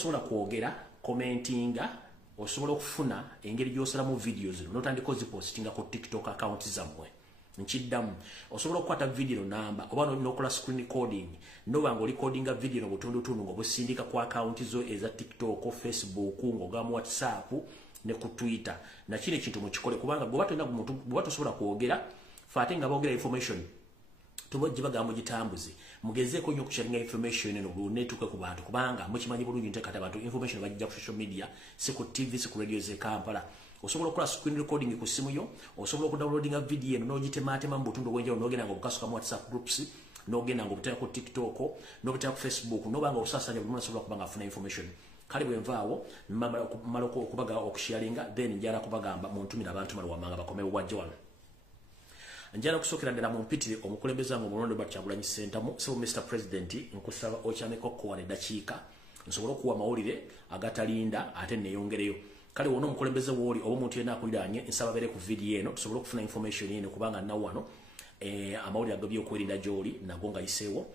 osobola kwogera commentinga osobola okufuna engeri gy'osalamu videos zino n'otandika ozipostinga ku TikTok account zammwe nkiddamu osobola okukwata video namba oba n'okola screen recording noba nga recordinga video n'obutundutundu ng'obusindika ku account zo eza TikTok, Facebook, ng'ogamu WhatsApp ne ku Twitter na kino ekintu mukikole kubanga bw'oba tosobola kwogera fate nga boogera information tubajje bagamba gitambuze mugezeeko nnyo okusharinga information eno bulunneetuke ku bantu kubanga mukimanyi bulungi nti kati abantu information bajja ku social media si ku TV si ku radio z'e Kampala osobola okukola screen recording ku simu yo osobola okudownloadinga video eno n'ogitemaatema mu butundu obwenjawulo n'ogenda nga obukasuka mu WhatsApp groups n'ogenda nga obutera ku TikTok n'obutera ku Facebook n'oba nga osaasanya buli muntu asobola kuba nga afuna information kale bwe nvaawo mmala okubaga okusharinga then njala kubagamba muntumira abantu malwamanga bakomewo wajja wano njala kusokera ddala mumpitire omukulembeze wange omulonde Kyagulanyi Ssentamu so Mr. President nkusaba okyameko kuwane dakiika nsobola okuwa mawulire agatalinda ate neeyongereyo kale wona omukulembeze wooli oba omuntu yenna akuliraanye nsaba beere ku video eno tusobole okufuna information eno kubanga nawo wano amawulire ag'ebyokwerinda gy'oli nago ngayiseewo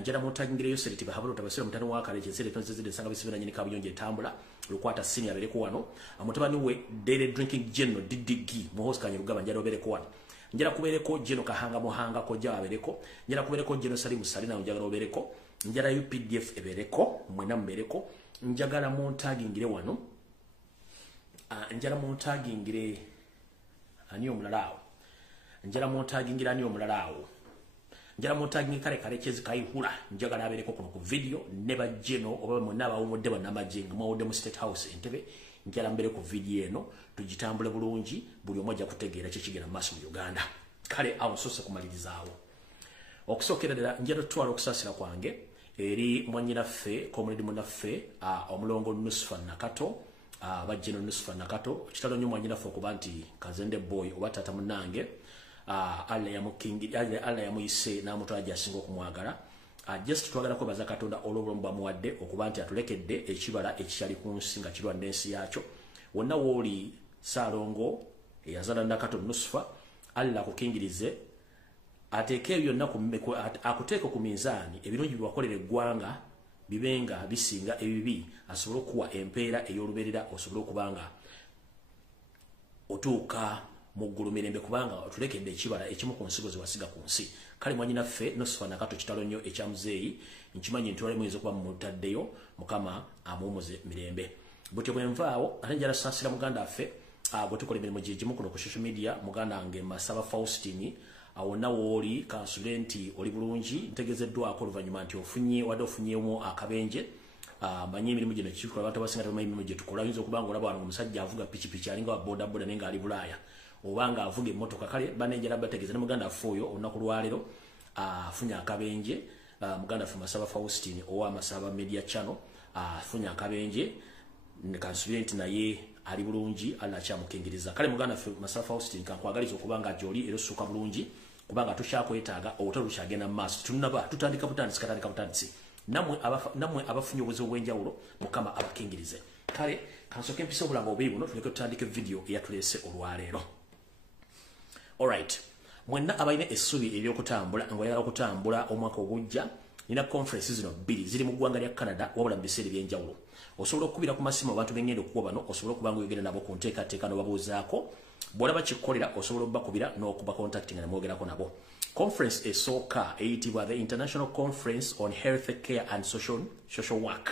njala muntagingire Yoseri tibahabula tabasira mutano wakale kyensere tonzezide nsanga bisibira nyini kabuyonje tambula lukwata sini abereko wano amutabani we Daily Drinking General DDG muhoskanye rugaba njala obereko wano njala kubereko Jeno Kahanga Muhanga ko jya abereko njala kubereko Jeno Salimu Salina njagala obereko njala UPDF ebereko mwena mbereko njagala muntagingire wano njala muntagingire ani omulalawo njala muntagingire ani omulalawo njala muntagingire kale kale kyezi kayihula njagala abereko kuno ku video neba Jeno oba mwena bawumudde banamajenga mwawudde mu State House Entebbe njala mbere ku video eno tugitambule bulungi buli omu ajja kutegeera kikigenda maaso mu Uganda kale awo nsose kumalirizawo okusookera ddala njala tutwala okusaasira kwange eri mwannyinaffe komuledi munnaffe omulongo Nusufa Nakato bajjeno Nusufa Nakato kitalo nnyo mwannyinaffe okuba nti kazende boy oba taata munnange alla yamuyise n'amutwala gy'asinga okumwagala just twagala kwebaza Katonda olw'obulamu bwamuwadde okuba nti atulekedde ekibala ekikyali ku nsi nga kirwadde ensi yakyo wonna wooli Saalongo eyazaala Nakato Nusufa alla akukingirize ateeke ebyo byonna akuteeke ku minzaani ebirungi byewakolera eggwanga bibenga bisinga ebibi asobole okuwa empeera ey'olubeerera osobole okubanga otuuka mu ggulu mirembe kubanga otulekedde ekibala ekimu ku nsigo ze wasiga ku nsi kale mwannyinaffe Nusufa Nakato kitalo nnyo ekyamuzeeyi nkimanyi nti olwali muyinza okuba mumutaddeyo Mukama amuwumuze mirembe butyo bwe nvaawo ate njala saasira muganda waffe bwe tukola emirimu gye gimu kuno ku social media muganda wange Masaba Faustini wonna wooli kansule nti oli bulungi ntegezeddwako oluvannyuma nti wadde ofunyeemu akabenje manyi emirimu gino kikola abantu abasinga tebamanyi emirimu gye tukola oyinza okuba nga olaba wano omusajja avuga pikipiki alinga wa bodaboda naye ng'ali Bulaaya oba nga avuga emmotoka kale banenjala bategeeza ne muganda waffe oyo olunaku lwaleero afunye akabenje muganda waffe Masaba Faustini owa Masaba Media Channel afunye akabenje nekansubire nti naye ali bulungi alla akyamukingiriza kale muganda waffe Masaba Faustini kankwagaliza okuba nga gy'oli era ossuuka bulungi kubanga tukyakwetaaga obutale bukyagenda mu maaso tunaba tutandika butandisi nammwe abafunye obuzibu obw'enjawulo Mukama abakingirize kale kansooke empisa obulanga obubi buno tuleke tutandike video eyatuleese olwaleero. Alright, mwenna abalina essubi ery'okutambula ng'oyagala okutambula omwaka ogujja nina conference zino bbiri ziri mu ggwanga lya Canada wabula mu biseera eby'enjawulo osobola okukubira ku masimu abantu bengenda okukuba bano osobola okuba nga oyogera nabo ku nteekateeka n'obabuuzaako bw'olaba kikkolera osobola obbakubira n'okuba contacting nga ne mwogerako nabo. Conference esooka eyitibwa the International Conference on Health Care and Social Work.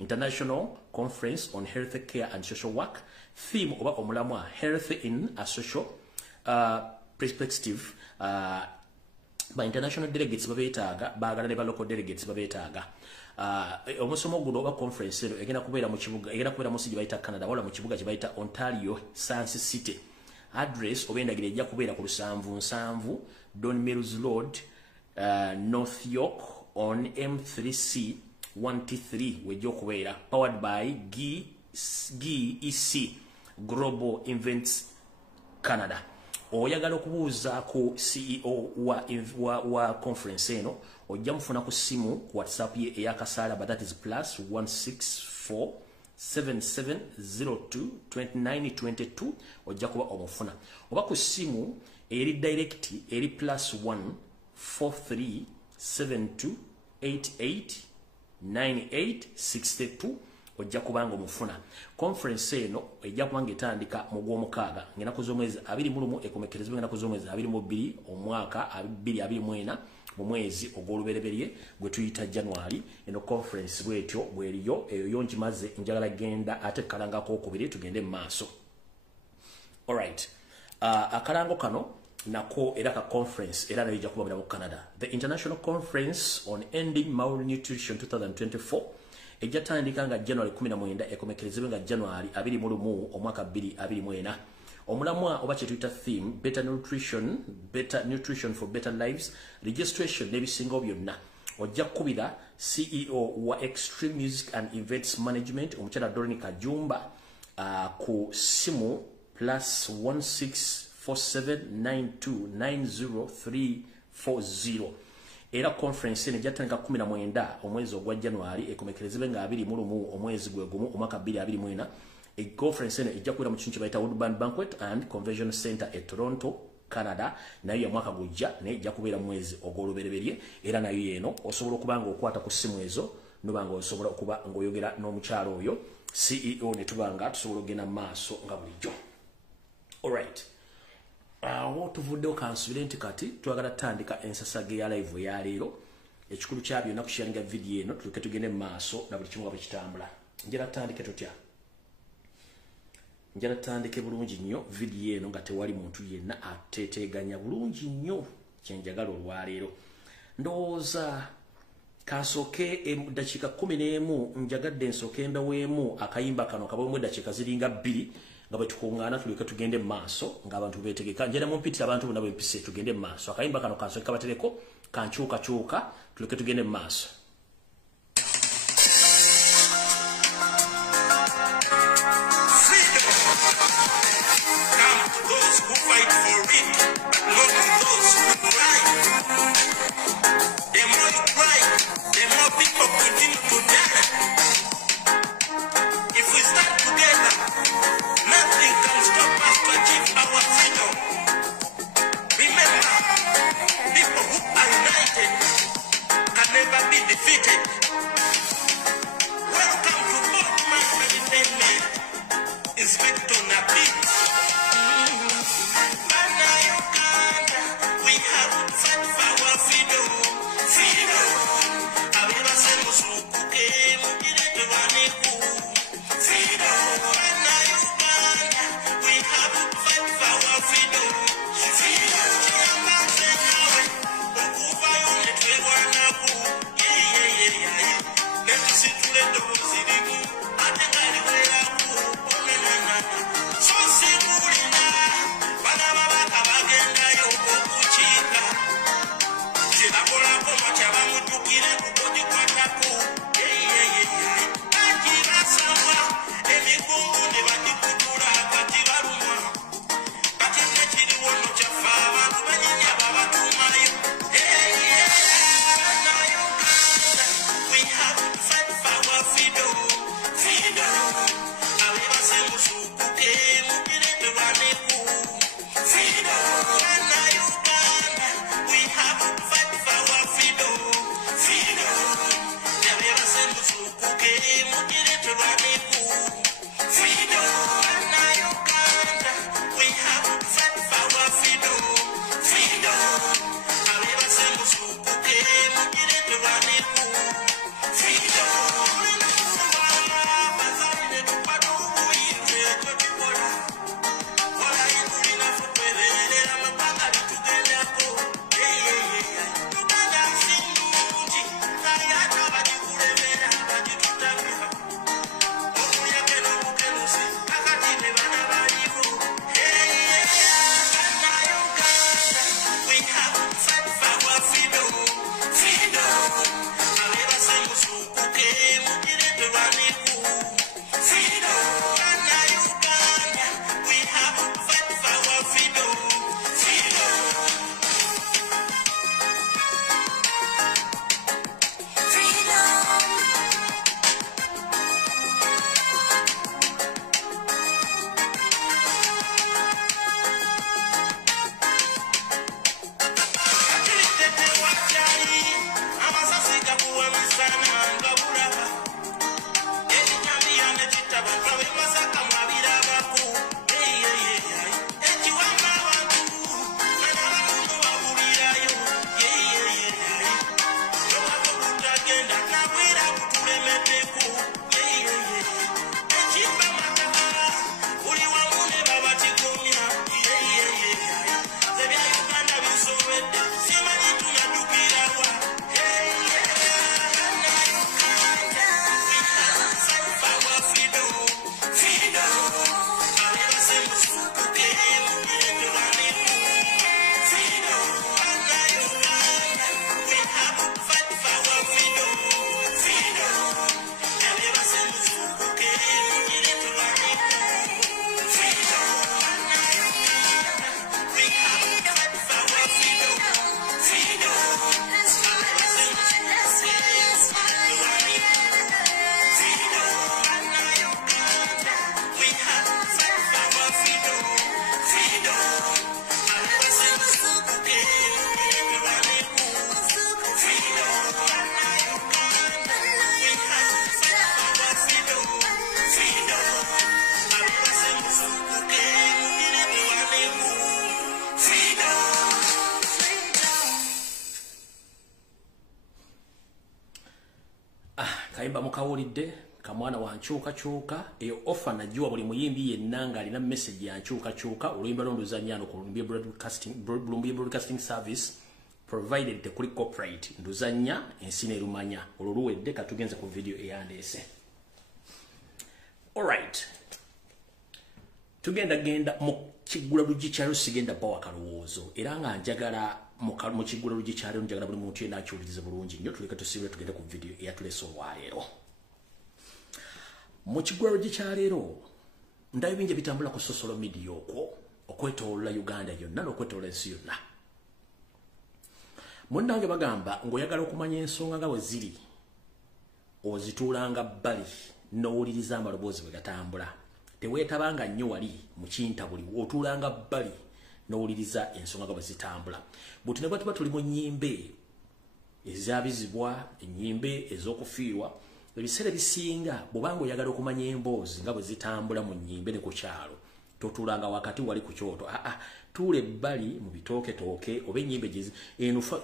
International Conference on Health Care and Social Work. Theme oba omulamwa Health in a Social Perspective. Ba international delegates babeetaaga baagala ne ba local delegates babeetaaga. Omusomo guno oba conference eno egenda kubeera mu kibuga egenda kubeera mu sigi bayita Canada wala mu kibuga kye bayita Ontario Sans City. Address oba endagiro ejja kubeera ku 7 Don Mills Road, North York on M3C 1T3 wejja okubeera powered by GEC Global Events Canada. Oyagala okubuuza ku CEO wa conference eno ojja mufuna ku simu ku WhatsApp ye eyakasaala but that is +164 7702 2922 ojja kuba omufuna oba ku simu eri direct eri +1 43 72 88 98 62 ojja kubanga mufuna. Conference eno ejja kubanga etandika mu gw'omukaaga ng'ennaku z'omwezi 21 ekomekerezebwa ng'ennaku z'omwezi 22 omwaka 2024 mu mwezi ogw'olubereberye gwe tuyita January. Eno conference bwetyo bweriyo eyo yonjimaze njagala genda ate kalangako okubiri tugende mu maaso. Alright. Akalango kano nako era ka conference era nayo ejja kuba mu Canada. The International Conference on Ending Malnutrition 2024 ejja tandika nga January 19 ekomekerezebwa nga January 21 omwaka 2024. Omulamwa oba kye tuyita theme better nutrition for better lives. Registration n'ebisingo byonna ojja kubira CEO wa Extreme Music and Events Management omukyala Dorothy Kajumba ku simu +16479290340. Era conference ene jatandika 19 omwezi ogwa January ekomekerezebwa nga 21 omwezi gwe gumu omwaka 2024. A conference ene ejja kubeera mu kintu kye bayita Woodburn Banquet and Convention Center e Toronto, Canada. Nayo ya mwaka gujja naye ejja kubeera mwezi ogw'olubereberye era nayo yeno osobola okubanga okwata ku simu ezo nobanga osobola okuba ng'oyogera n'omukyalo oyo CEO ne tubanga tusobola okugenda maaso nga bulijjo. Alright. Tuvuddewo kansubire nti kati twagala tandika ensasage ya live ya leero. Ekikulu kya byonna kusharinga video eno tuleke tugende maaso na buli kimu bwe kitambula. Njira tandike tutya. Njala tandike bulungi nnyo video eno nga tewali muntu yenna ateteganya bulungi nnyo kyenjagala olwaleero. Ndowooza kasoke eddakiika 11 njagadde nsooke embeweemu akayimba kano kabwemu eddakiika ziringa 2 nga bwe tukuŋŋaana tuleke tugende maaso ng'abantu beetegeka. Njala mumpitira abantu bonna bempise tugende maaso. Akayimba kano kansooke kabatereko kankyukakyuka tuleke tugende maaso. kayimba mukawulidde kamwana wa nkyukakyuka eyo offer najua buli muyimbi yenna nga alina message ya nkyukakyuka oluyimba lwonduzanyano ku Lumbuye Broadcasting Service provided tekuli copyright nduzanya ensi nerumanya oluluwedde katugenze ku video eyandeese. Alright, tugenda mu kigula lujji kyalo sigenda bawa kalowoozo era nga njagala mu kigula lujji kyalo njagala buli muntu yenna akyulirize bulungi nnyo tuleka tusibire tugende ku video eyatulese olwaleero. Mu kigula lujji kyaleero ndayo bingi bitambula ku social media okwetolola Uganda yonna n'okwetolola ensi yonna. Munnange bagamba ng'oyagala okumanya ensonga nga bwe ziri ozituulanga bbali n'owuliriza amaloboozi bwe gatambula. Teweetabanga nnyo wali mu kintabuli otuulanga bbali n'owuliriza ensonga nga bwe zitambula. Buti ne bwe tuba tuli mu nnyimbe ezaabizibwa, ennyimbe ez'okufiirwa, ebiseera bisinga bw'obanga oyagala okumanya emboozi nga bwe zitambula mu nnyimbe ne ku kyalo totuulanga wakati wali ku kyoto. Tuule ebbali mu bitooketooke oba ennyimbe enufa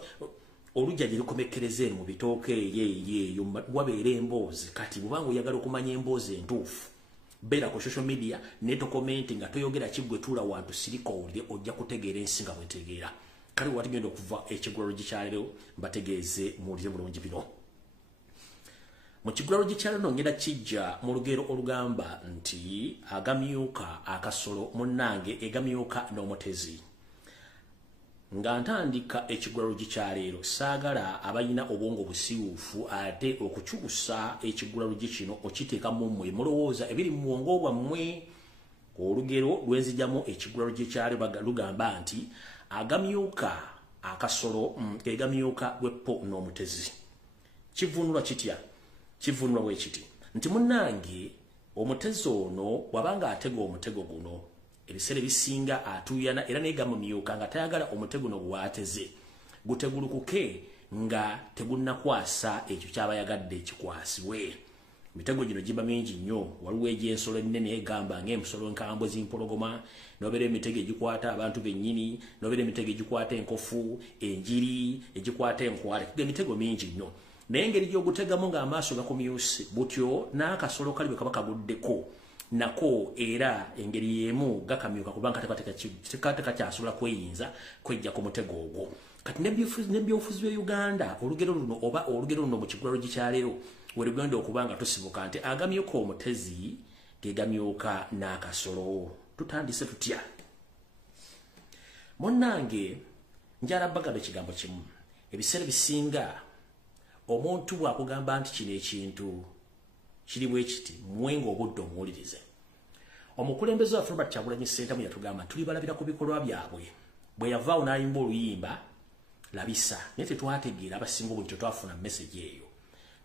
olujja gye lukomekkereza eno mu bitooke eyo wabeera emboozi. Kati bw'obanga oyagala okumanya emboozi entuufu beera ku social media ne tokomenti nga toyogera kiggwe tuula wantu sirika owulire ojja kutegeera ensi nga bwetegeera. Kale watugenda okuva ekigula lujji kyaleero mbategeeze muwulire bulungi bino. Mu kigula lujji kyaleero ngenda kijja mu lugero olugamba nti agamyuka akasolo munnange egamyuka n'omutezi. Nga ntandika ekigula lujji kyaleero saagala abalina obwongo busiwuufu ate okukyusa ekigula lujji kino okiteeka mu mmwe mulowooza ebiri mu bwongo bwammwe. Olugero lwenzijjamu ekigula lujji kyaleero lugamba nti agamyuka akasolo egamyuka bw'eppo n'omutezi. Kivunulwa kitya? Kivunulwa bwe kiti nti munnange omutezi ono wabanga atega omutego guno ebiseera bisinga atuyana era negamumyuka nga tayagala omutego guno gwateze gutegulukuke nga tegunnakwasa ekyo kyaba yagadde ekikwasibwe. Mitego gino giba mingi nnyo. Waliwo egy'ensolo ennene egamba ng'emisolo enkambwe z'impologoma, nobeera emitego egikwata abantu bennyini, nobeera emitego egikwata enkofu, enjiri, egikwata enkwale. Emitego mingi nnyo. Naye engeri gy'ogutegamu ng'amaaso gakumyuse butyo n'akasolo kali bwe kaba kaguddeko nako era engeri y'emu gakamyuka kubanga tekakyasobola kweyinza kwejja ku mutego ogwo. Kati n'ebyobufuzi bya Uganda olugero luno oba olugero luno mu kigula lujji kyaleero werugenda okubanga tusibuka nti agamyuka omutezi gegamyuka n'akasolo. Tutandise tutya? Munnange njala bagaba ekigambo kimu. Ebiseera bisinga omuntu bw'akugamba nti kino ekintu kiri bwe kiti mwenga obudde omuwulirize. Omukulembeze wa Robert Kyagulanyi Ssentamu yatugamba tuli balabira ku bikolwa byabwe. Bwe yavaawo n'ayimba oluyimba labisa naye tetwategeera abasinga obungi tetwafuna message eyo.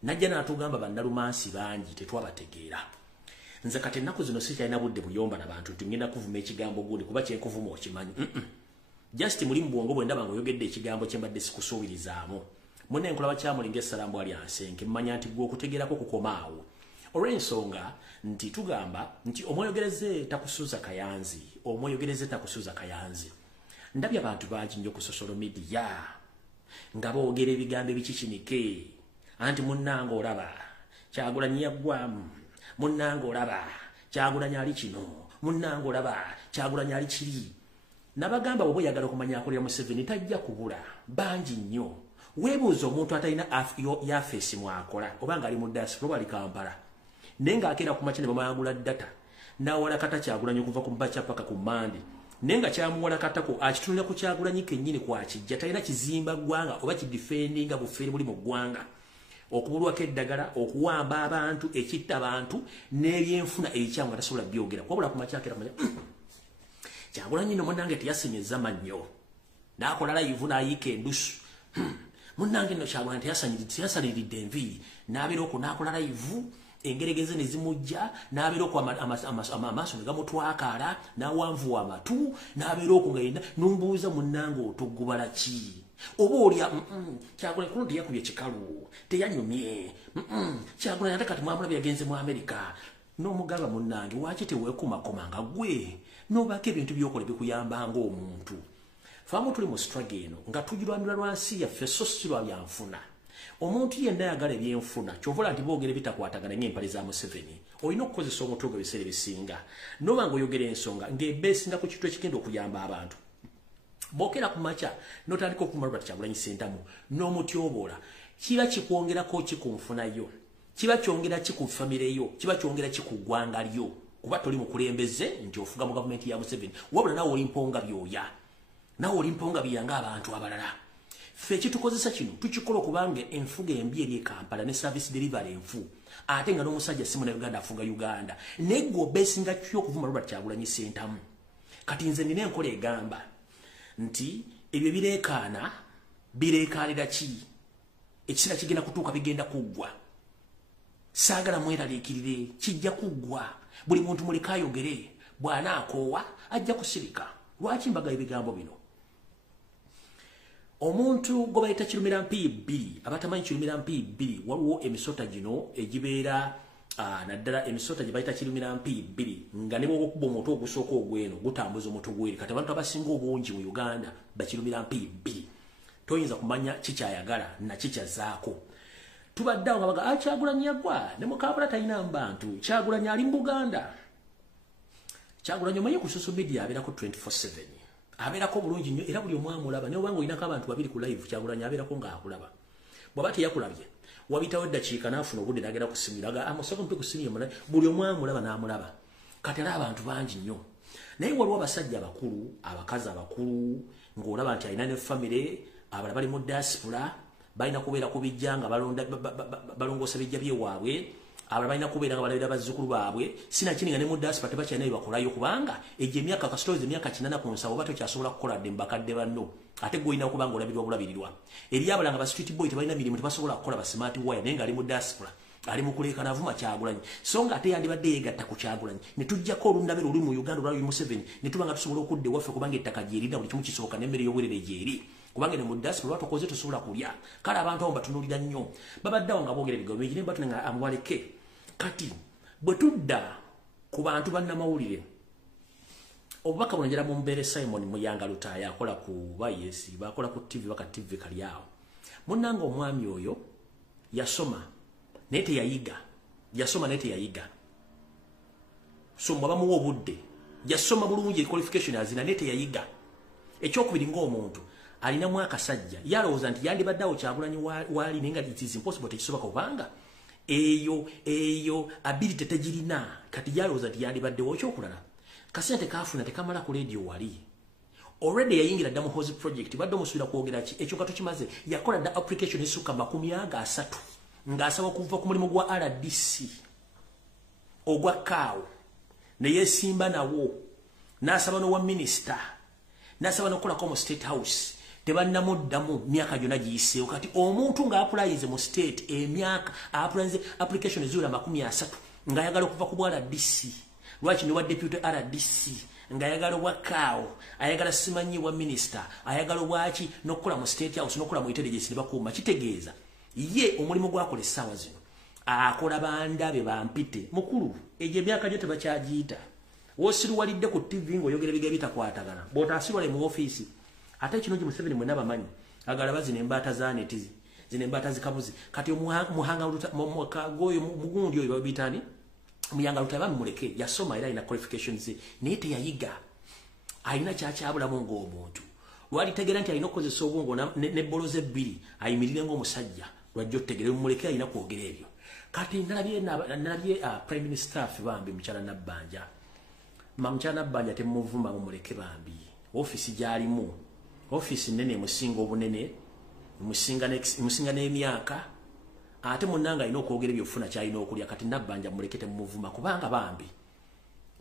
Najja n'atugamba bannalumansi bangi tetwabategeera. Nze kati ennaku zino sikyalina budde buyomba n'abantu nti ngenda kuvuma ekigambo gundi kuba kyenkuvuma okimanyi. Just muli mu bwongo bwe ndaba ng'oyogedde ekigambo kye mbadde sikusuubirizaamu. Munne nkulaba kyamulinga essalamu ali ansenke mmanya nti gwe okutegeerako kukomaawo. Olw'ensonga nti tugamba nti omweyogereze takusuuza kayanzi, omweyogereze takusuuza kayanzi. Ndabye abantu bangi nnyo ku social media nga boogera ebigambo ebikikinike anti munnange olaba Kyagulanyi yaggwamu, munnange olaba Kyagulanyi ali kino, munnange olaba Kyagulanyi ali kiri. Nabagamba bwe oyagala okumanya akolera Museveni tajja kubula bangi nnyo. Weebuuza omuntu atalina yafeesi mwakola obanga ali mu diaspora ali Kampala naye ng'akeera ku makya ne bamayagula data n'awala kata Kyagulanyi okuva ku Mbakya paka ku Mmande naye nga kyamuwala katako akitunula ku Kyagulanyi kennyini kwakijja talina kizimba ggwanga oba kidifendinga bufeeri buli mu ggwanga okubulwako eddagala okuwamba abantu ekitta abantu n'ebyenfuna ebikyamu nga tasobola byogera wabula ku makya akeera kumanya Kyagulanyi nno munnange teyasenyezza mannyo n'akola live n'ayiika endusu munnange nno Kyagulanyi teyasaliridde enviiri n'abeera okwo n'akola live engeregeze ne zimujja n'abeera okwo amaaso ne gamutwakaala n'awanvuwa amatu n'abeera okwo nga yenna n'ombuuza munnange otogubala ki oba olya Kyagulanyi kuno teyakubye kikalu teyanyumye Kyagulanyi ate kati mwamulabye yagenze mu Amerika n'omugamba munnange waaki teweekumakoma nga gwe n'obaako ebintu by'okola bikuyamba ng'omuntu. Faamu tuli mu struggle eno nga tugirwanira lwansi yaffe so si lwa byanfuna omuntu yenna ayagala ebyenfuna kyovola nti boogera bitakwatagana ng'empale za Museveni olina okukozesa omutwe gwe biseera ebisinga noba ng'oyogera ensonga ng'ebeesinga ku kintu ekigenda okuyamba abantu bookera ku makya n'otandika okuvuma Robert Kyagulanyi Ssentamu n'omutyoboola kiba kikwongerako ki ku nfuna yo kiba kyongera ki ku famire yo kiba kyongera ki ku ggwanga lyo kuba toli mukulembeze nti ofuga mu gavumenti ya Museveni wabula nawe oli mponga byoya nawe oli mponga byanga abantu abalala ffe kitukozesa kino tukikola okubanga enfuga embi eri e Kampala ne service delivery enfu ate nga n'omusajja simu na Uganda afuga Uganda neggo besinga kyo okuvuma Robert Kyagulanyi Ssentamu kati nze nina enkola egamba nti ebyo bireekaana bireekaalira ki ekiseera kigenda kutuuka bigenda kuggwa saagala mweraliikirire kijja kuggwa buli muntu muleka ayogere bw'anaakoowa ajja kusirika lwaki mbagayo ebigambo bino omuntu gwe bayita kirumira mp2 abatamanyi kirumira mp2 waliwo emisota gino egibeera naddala emisota gye bayita kirumira mp2 nga ne bw'okuba omuntu ogusooka ogweno gutambuza omuntu gweri kati abantu abasinga obungi mu Uganda bakirumira mp2 toyinza kumanya kikyayagala na kikyazaako tubadde awo nga baga Kyagulanyi yagwa ne mu Kampala talina bantu Kyagulanyi ali mu Buganda Kyagulanyi omanyi ku social media abeerako 24/7 abeerako bulungi nnyo era buli omu amulaba naye obanga olinako abantu babiri ku live Kyagulanyi abeerako ng'akulaba bw'aba teyakulabye wabitawo eddakiika n'afuna obudde n'agenda ku ssimu aga amusooka mpe ku ssimu yemula buli omu amulaba n'amulaba kati era abantu bangi nnyo naye waliwo abasajja abakulu abakazi abakulu ng'olaba nti alina ne famire abala bali mu diaspora balina kubeera ku bijja nga balongoosa bijja byewaabwe abala balina kubeera nga balabira bazzukulu baabwe sinakini nga ne mu diaspora tebakyalina bye bakolayo kubanga egyo emyaka kasitoozi emyaka 80 ku nsawo oba tokyasobola kukola dde mu bakadde banno ate gwe olina okuba nga olabirwa bulabirirwa eri abala nga ba street boy tebalina mirimu tebasobola kukola ba smart wire naye nga ali mu diaspora ali mu kuleekana avuma Kyagulanyi so nga ate yandibadde yeegatta ku Kyagulanyi ne tujjako olundabiro oluli mu Uganda olwali Museveni ne tuba nga tusobola okudda ewaffe kubanga ettaka gyerina buli kimu kisooka n'emmere y'obwerere gyeri kubanga ne mu diaspora lwatukoze tusobola kulya kale abantu abo batunuulira nnyo babaddeawo nga boogera ebigambo bingi ne batune nga amubaleke kati bwe tudda ku bantu bannamawulire obubaka buno njala mumbeere Simon Muyanga Lutaaya akola ku bayesi bakola ku TV baka TV kali awo munnanga omwami oyo yasoma naye teyayiga yasoma naye teyayiga so mbwe bamuwa obudde yasoma bulungi qualification azina naye teyayiga ekyokubiri ng'omuntu alinamu akasajja yalowooza nti yandibaddeawo Kyagulanyi waali naye nga it is impossible tekisoboka kubanga eyo ability tegirina kati yalowooza nti yandibaddewo ekyokulala kasente kaafuna tekamala ku radio wali already yayingira dda mu house project badde omusuubira kwogera ki ekyo katukimaze yakola dda application esukka 30 ng'asaba okuva ku mulimu gwa RDC ogwa kaawo ne yeesimba nawo n'asaba n'owa minisita n'asaba n'okukolako mu state house tebannamuddamu myaka gyonna giyiseewo kati omuntu ng'apulayize mu state emyaka apulayize application eziwera 30 ng'ayagala okuva ku bwa RDC lwaki ne wa deputy RDC ng'ayagala obwa kaawo ayagala simanyi wa minisita ayagala obwaki n'okukola mu state house n'okukola mu intelligence ne bakuuma kitegeeza ye omulimu gwakola essaawa zino akola bandabe bampite mukulu egyo emyaka gyo tebakyagiyita wosiruwalidde ku TV ng'oyogera ebiga bitakwatagana bw'otaasirwale mu ofiisi ate kino Museveni mwena bamanyi agala bazina embaata za neti zino embaata zikabuzi kati muhanga goyo mugundi oyo babitani Muyanga Lutaaya bamuleke yasoma era alina qualifications naye teyayiga alina kyakyabulamu ng'omuntu lwalitegera nti alina okukozesa obwongo n'ebboloze ebbiri ayimirire ng'omusajja lwajja otutegere mumuleke alina kwogera ebyo kati nalabye prime minister ffe bambi mukyala Nabbanja mukyala Nabbanja temuvuma mumuleke bambi office gy'alimu office nene emusinga obunene emusinga n'emyaka ate munnanga alina okwogera ebyofuna kyalina okulya kati Nabbanja muleke temuvuma kubanga bambi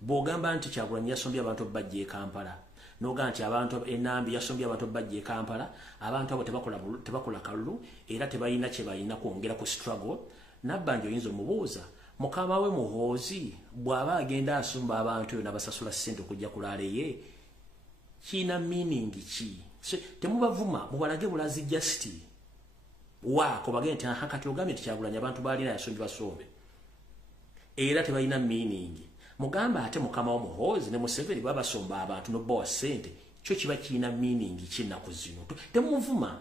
bw'ogamba nti Kyagulanyi yasombye abantu bajja e Kampala n'ogamba nti abantu enambi yasombye abantu bajja e Kampala abantu abo tebakola kalulu era tebalina kye balina kwongera ku struggle Nabbanja oyinza omubuuza mukama we muhoozi bw'aba agenda asumba abantu eyo n'abasasula ssente okujja kulaala ye kiina meaning ki temubavuma mubalage bulazi justi wako bagende nti kati ogambye nti Kyagulanyi abantu balina yasombi basombe era tebalina meaning mugamba ate mukama wa muhoozi ne Museveni babasomba abantu no bowa ssente kyo kiba kirina meaning kinnaku zino. Temuvuma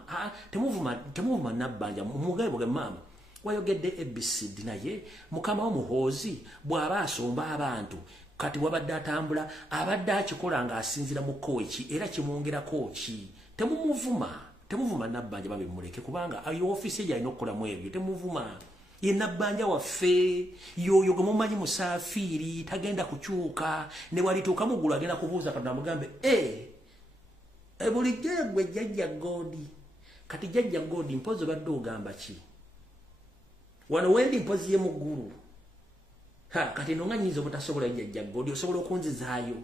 Nabbanja mugabe bwe mama wayogedde ABCD naye mukama omuhoozi bw'aba asomba abantu kati wabadde atambula abadde akikola nga asinzira mu kooki era kimwongerako ki. Temuvuma Nabbanja babe muleke kubanga ayo office ye alina okukolamu ebyo. Temuvuma ye Nabbanja waffe yoyo gwe mumanyi musafiri tagenda kukyuka ne walituuka mugulu agenda kubuuza Katonda amugambe bulijjo gwe jjajja Godi kati jjajja Godi mpozi obadde ogamba ki wano wendi mpozi ye muggulu kati nonga nyinza obutasobola jjajja Godi osobola okunzizaayo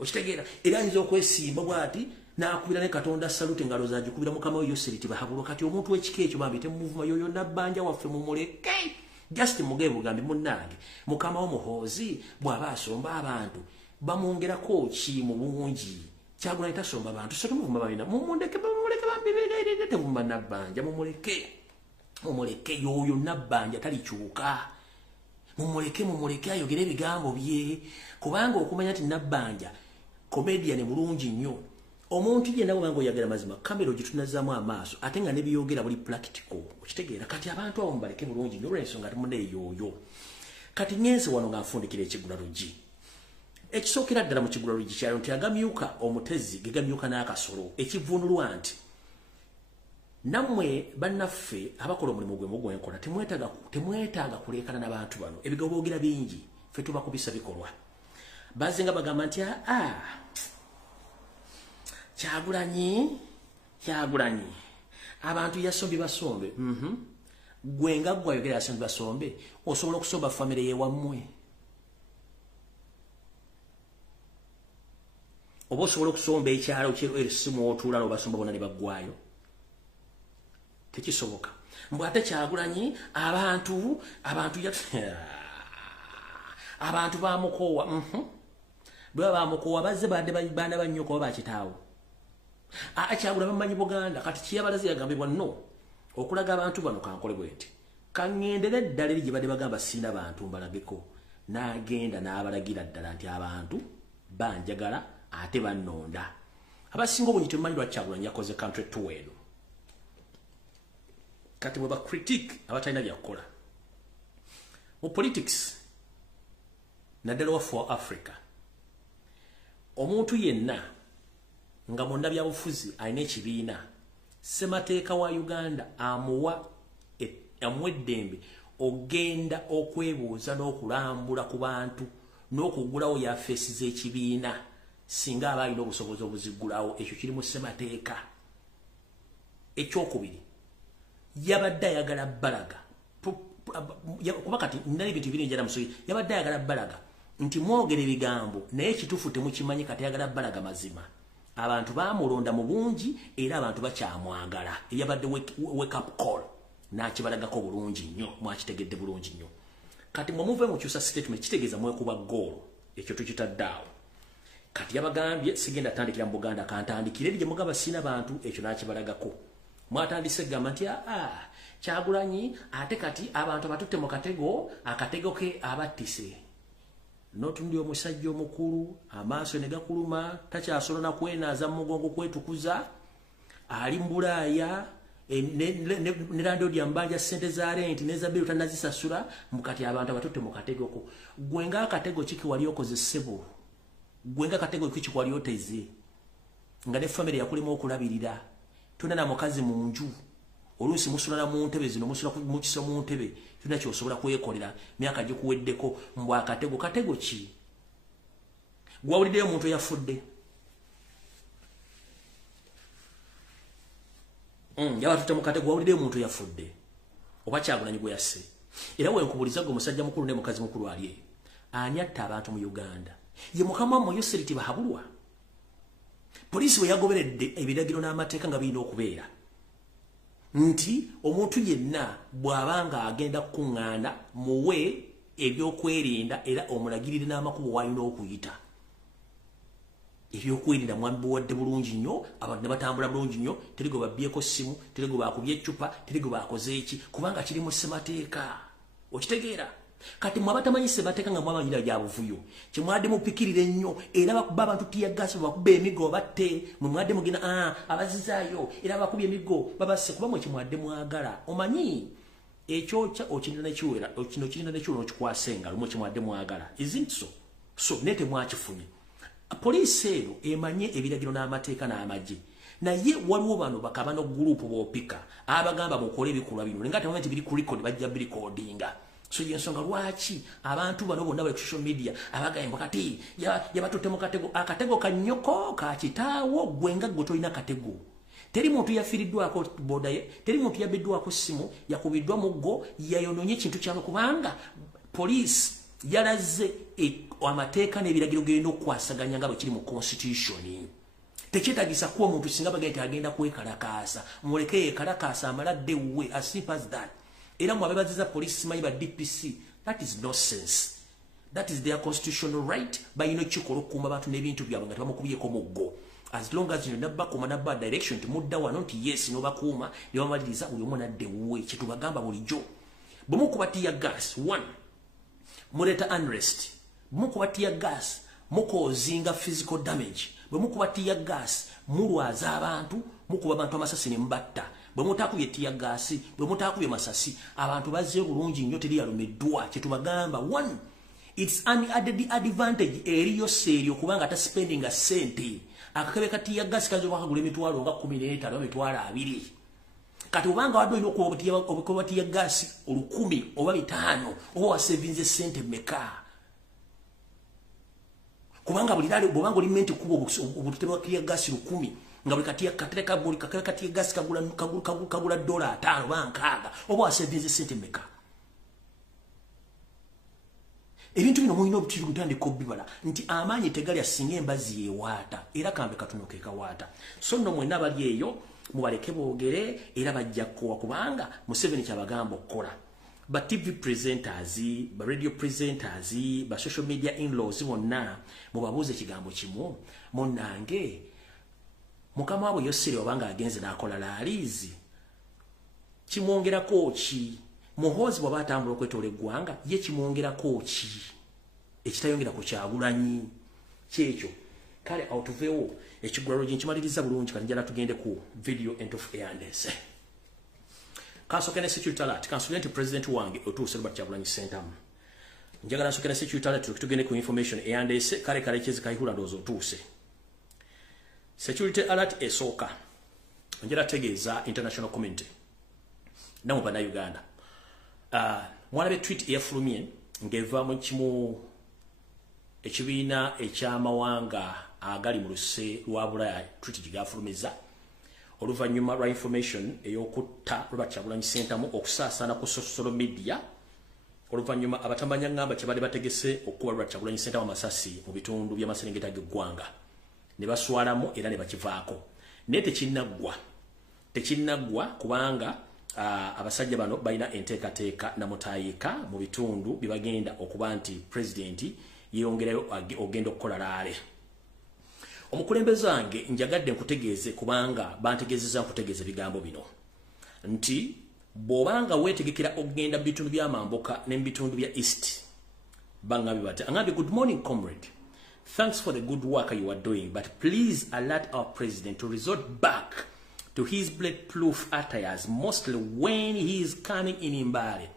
okitegeera era ayinza okwesimba bwati nakubira ne Katonda salute ngalo zagikubira mukama we Yoseri tibahabulwa kati omuntu w'ekika ekyo bambi temuvuma yoyo Nabbanja waffe mumuleke just mugebe bugambi munnange mukama w'omuhoozi bw'aba asomba abantu bamwongerako ki mu bungi Kyagula itasomba abantu so temuvuma babina mumuleke bambirerere temuvuma Nabbanja mumuleke yoyo Nabbanja talikyuka mumuleke ayogere ebigambo bye kubanga okumanya nti Nabbanja comedian mulungi nnyo omuntu yenna bwanga oyagala mazima kamera ogitunazzaamu amaaso ate nga nebiyogera buli practical okitegeera kati abantu abo mubaleke bulungi nnyo olw'ensonga timuneeyooyo kati ngenze wano nga nfundikira ekigula luggi ekisookera ddala mu kigula luggi kyalo nti agamyuka omutezi gegamyuka n'akasolo ekivunulwa nti nammwe bannaffe abakola omulimu gwenkola temwetaaga kuleekana n'abantu bano ebigambo boogera bingi ffe tubakubisa bikolwa bazenga bagamba nti Kyagulanyi abantu yasombi basombe gwenga gwayogera yasombi basombe osobola okusomba famire ye wammwe oba osobola okusomba ekyalo ky'esimu otuula n'obasomba bonna ne baggwayo tekisoboka mbw ate Kyagulanyi abantu bamukoowa bwe bamukoowa bazze baana bannyoka oba bakitaawo Kyagula bamanyi Buganda kati kiyabalaze yagambibwa no okulaga abantu bano kankole bwenti kangendere ddala eri gye badde bagamba sina bantu mbalageko n'agenda n'abalagira ddala nti abantu banjagala ate bannonda abasinga obungi temumanyi lwaki Kyagulanyi yakoze country tour eno kati bwe bacritique abatalina byakukola mu politics naddala wa for Africa omuntu yenna nga munda byabufuzi alina ekibiina ssemateeka wa Uganda amuwa eddembe ogenda okwebuuza n'okulambula ku bantu n'okugulawo yafeesi z'ekibiina singa aba alina obusobozi obuzigulawo ekyo kiri mu ssemateeka. Ekyokubiri yabadde ayagala Balaga kuba kati nali bintu biri njala musoyi yabadde ayagala Balaga nti mwogere ebigambo naye ekituufu temukimanyi kati ayagala Balaga mazima. Abantu bamulonda mu bungi era abantu bakyamwagala yabadde wake up call nakibalagako bulungi nnyo mwakitegedde bulungi nnyo. Kati mwemuve mukyusa statement kitegeeza mwekuba goal ekyo tukitaddaawo. Kati yabagambye sigenda tandikira mu Buganda kantandikire gye mugaba sina bantu ekyo nakibalagako. Mwatandise gamba nti Kyagulanyi ate kati abantu batutte mu katego akatego ke abattise. Notundi omusajja omukulu amaaso ne gakuluma takyasobola na kwenaaza mu mugongo kwetukuza ali mu Bulaaya ne landlord yambanja ssente za rent ne za bill tanazisasula mukati abantu batutte mu katego ko. Gwenga akatego kiki wali okozesebo gwenga akatego kiki wali oteze nga ne family yakulima okulabirira tuna na mukazi mu nju olusi musula mu ntebe zino musula mu kiso mu ntebe tuna kyosobola kwekolera myaka gikuweddeko mbwa katego ki gwawulidde omuntu yafudde yaba tutte mu katego gwawulidde omuntu yafudde oba Kyagulanyi gwe yasse era wenkubuliza gwe musajja mukulu ne mukazi mukulu ali ani atta abantu mu Uganda ye mukama mu Yoseri tibahabulwa. Polisi we yagoberedde ebiragiro n'amateeka nga birina okubeera nti omuntu yenna bw'abanga agenda kukuŋŋaana muwe ebyokwerinda era omulagirire n'amakubo w'alina okuyita. Ebyokwerinda mwabiwadde bulungi nnyo abantu ne batambula bulungi nnyo teri gwe babbyeko ssimu teri gwe baakubye eccupa teri gwe baakoze eki kubanga kiri mu ssemateeka okitegeera kati mwabatamayise bateka nga mwabanyira bya buvuyo kimwadde mupikirire nnyo era bakuba abantu tiya gas bakuba emigo batte mumwadde mugina abazizayo era bakubye emigo babase kuba mwe kimwadde mwagala omanyi ekyo cha okinira ne kiwera okino kinira ne kiwera okikwasenga lumwe kimwadde mwagala isn't so nete mwakifunye police ero emanye ebiragiro n'amateeka n'amagye naye waliwo bano bakabano group bopika abagamba mukole ebikolwa bino nga temamenti biri ku record bajja biri recordinga so yensonga lwaki abantu bano bonna bali ku social media abagamba kati yabatutte mu akatego kanyoko ka kitaawo gwenga gotolina katego teri muntu yafiiriddwako boda ye teri muntu yabiddwako simu yakubiddwa muggo yayononye ekintu kyano kubanga police yalaze amateeka n'ebiragiro genda okwasaganya nga bwe kiri mu constitution tekyetagisa kuwa omuntu singa bagenda agenda kwekalakaasa muleke yekalakaasa amaladde we as simple as that era mwabebaziza police simanyi ba DPC that is nonsense that is their constitutional right bayino kikola okuuma abantu n'ebintu byabwe nga tebamukubyeko muggo as long as you nabakuma nabba direction timudda wano nti yes nobakuuma ne bamaliriza buli omu nadde we kyetubagamba bulijjo bwemukubatiya gas one muleta unrest bwemukubatiya gas mukozinga physical damage bwemukubatiya gas mulwaza abantu mukuba abantu amasasi ne mbatta bwemutakubye tiya gas bwemutakubye masasi abantu bazze bulungi nnyo teri yalumiddwa kyetubagamba one it's an added advantage eri Yoseri okubanga ata spending a sente akakebe katiya gas kazo bakagula emitwalo nga 15 emitwalo 2 kati ubanga waddo ino okubatiya gas 10 oba 5 oba wasevinze sente meka kubanga bulidali bobanga olimenti kubo obutema tiya gas 10 nga buli katiya katereka buli katiya gas kagula $5 bankaga oba wasevinze sente meka ebintu bino mulina obutiri kutandika obbibala nti amaanyi tegali asinga embazi yewaata era kambe katunuke kawaata so nno mwena bali eyo mubaleke boogere era bajja kuwa kubanga Museveni kyabagamba okukola ba TV presenters ba radio presenters ba social media in-laws bonna mubabuuze ekigambo kimu munnange mukama wabwe Yoseri wabanga agenze n'akola laalizi kimwongerako ki muhozi bwaba atambula okwetoola eggwanga ye kimwongerako ki ekitayongera ku Kyagulanyi kyekyo kale autuvewo ekigulalo nkimaliriza bulungi kati njala tugende ku video end of airness kansokene security alert kansulenti president wange otuuse Robert Kyagulanyi Center njagala nsokene security alert tugende ku information airness kale kyezi kayihula ndozo otuuse security alert esooka njala tegeeza international community namu bana Uganda mwana be tweet eyafulumye ngeva mu kimu ekibiina ekyamawanga agali mu luse lwa Bulaya tweet gigafulumiza oluvannyuma lwa information eyokutta Robert Kyagulanyi Center mu okusaasana ku social media oluvannyuma abatamanya ngamba kyebali bategese okuba Robert Kyagulanyi Center amasasi mu bitundu by'amaserengeta g'eggwanga ne baswalamu era ne bakivaako naye tekinnaggwa kubanga abasajja bano balina enteekateeka namutaayika mu bitundu bibagenda okuba nti president yeyongerayo ogenda okukola laale omukulembeze wange njagadde nkutegeeze kubanga bantegeezeza nkutegeeza ebigambo bino nti bw'obanga weetegekera okugenda bitundu by'amamboka n'ebitundu bya east bangambye bati angambye good morning comrade thanks for the good work you are doing but please alert our president to resort back to his bulletproof attires, mostly when he is coming in Mbale.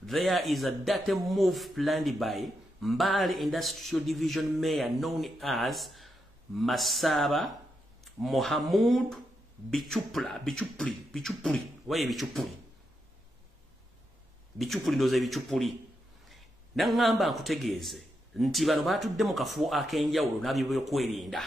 There is a dirty move planned by Mbale Industrial Division Mayor known as Masaba Mohamud Bichupuri. Why Bichupuri? Bichupuri ndoze Bichupuri. Nangamba nkutegeeze nti bano batudde mu kafuo ak'enjawulo n'abyokwerinda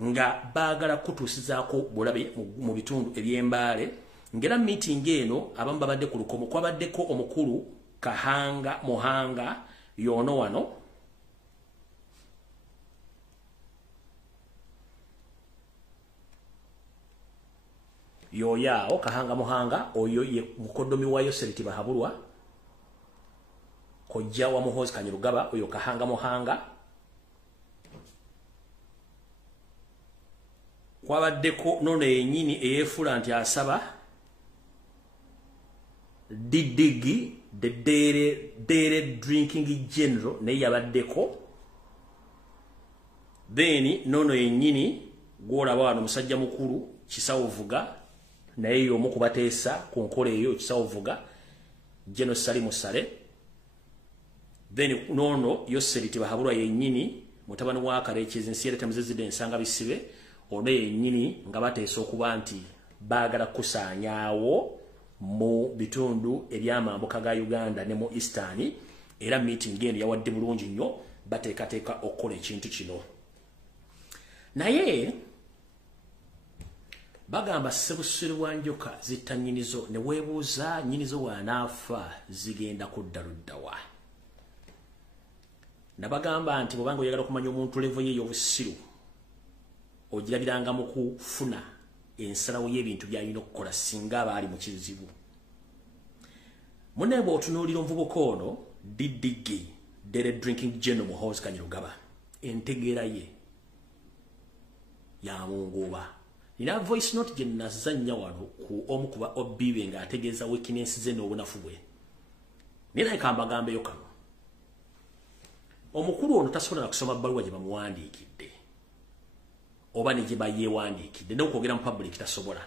nga bagala kutuusizaako bulabe mu bitundu eby'Embale ngera meeting eno abamu babadde ku lukomo kwabaddeko omukulu Kahanga Muhanga yono wano yoyao Kahanga Muhanga oyo ye mukodomi wa Yoseri Tibahabulwa kojja wa Muhozi Kanyirugaba oyo Kahanga Muhanga kwabaddeko nono yennyini eyefula nti asaba Didigi the dairy drinking general ne yabaddeko. Then nono yenyini gwola bano musajja mukulu Kisawuvuga naye yomu kubateesa ku nkola eyo Kisawuvuga General Salimu Sale. Then nono Yoseri tibahabulwa yenyini mutabani wa Karekezi nsiyere tamuzizide nsanga bisibe ono yenyini nga bateesa okuba nti baagala kusaanyaawo mu bitundu ebyamambuka ga Uganda ne mu Eastern era meeting eno yawadde bulungi nnyo bateekateeka okukola ekintu kino. Naye bagamba Sebusirwa njoka zitta nnyinizo ne weebuuza nnyinizo wanaafa zigenda kudda luddawa. Nabagamba nti bw'obanga oyagala okumanya omuntu level ye y'obusiru ogirabiranga mu kufuna ensalawo y'ebintu by'alina okukola singa aba ali mu kizibu. Munne bw'otunuulira omuvubuka ono Didigi Dere Drinking General Muhoozi Kanyirugaba entegeera ye ya munguba. Nina voice note gye nazannya wano ku omu kuba obbibe ng'ategeeza weakness ze n'obunafu bwe. Nina kambagambeyo kano. Omukulu ono tasobola kusoma bbaluwa gye bamuwandiikidde oba ne gye bayeewandiikidde n'okwogera mu public tasobola.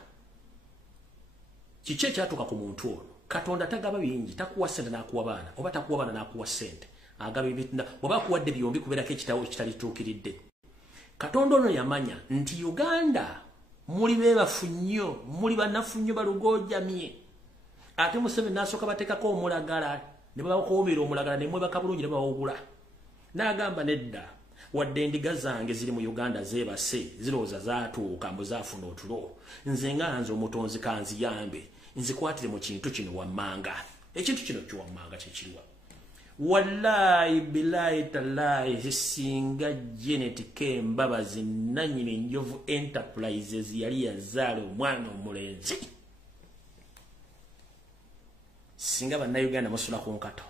Kiki ekyatuuka ku muntu ono? Katonda tagaba bingi, takuwa ssente n'akuwa baana oba takuwa baana n'akuwa ssente. Agaba ebintu oba akuwadde byombi kubeerako ekitabo ekitalituukiridde. Katonda ono yamanya nti Uganda muli beebafu nnyo, muli bannafu nnyo balugojjamye. Ate Museveni n'asooka bateekako omulagala ne babakoomera omulagala ne mwebaka bulungi ne bawugula. N'agamba nedda wadde endiga zange ziri mu Uganda zeebase zirowooza zaatuuka mbu zaafuna otulo. Nze nga nze omutonzi kanziyambe nzikwatire mu kintu kino wammanga. Ekintu kino kiwammanga kyekiriwa. Wallahi billahi tallahi singa Janet Mbabazi nannyini Njovu Enterprises yali yazaala omwana omulenzi. Singa bannayuganda musula ku nkato.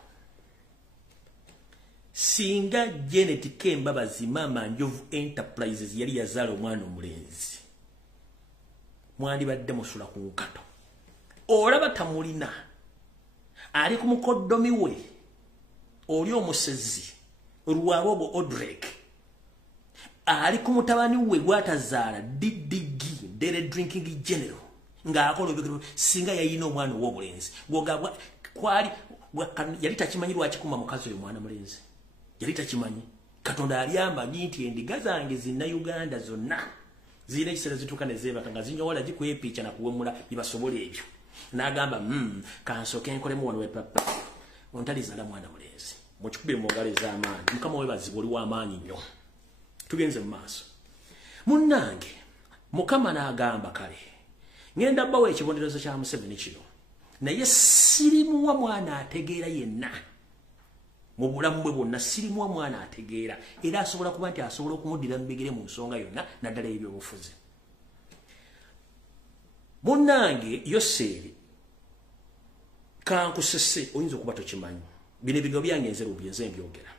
Singa Janet Mbabazi mama Njovu Enterprises yali yazaala omwana omulenzi. Mwandibadde musula ku nkato. Olaba tamulina. Ali ku mukoddomi we. Oli omusezi Lwabobo Odrek ali ku mutabani we gwatazaala Didigi Dere Drinking General ng'akola obigero singa yayina omwana ow'obulenzi gwogabwa kwali yali takimanyi lwaki kuma mukazi oyo mwana mulenzi yali takimanyi. Katonda aliyamba nti endiga zange zinna Uganda zonna zirina ekiseera zituuka ne zeebaka nga zinyowola gikwepiica na kuwemula bibasobola ebyo. N'agamba kansooke enkolemu wano wepapa ontalizala mwana mulenzi. Mukikubire mu ngalo ez'amaanyi. Mukama weebazibwa oli w'amaanyi nnyo. Tugenze mu maaso. Munnange Mukama n'agamba kale ngenda bbawo ekibonerezo kya Museveni kino naye sirimuwa mwana ategeera yenna mu bulamu bwe bwonna sirimuwa mwana ategeera era asobola kuba nti asobola okumuddira mu bigere mu nsonga yonna naddala ebyobufuzi. Munnange Yoseri kankusese oyinza okuba tokimanyi bino ebigo byange nze lubye nze mbyogera.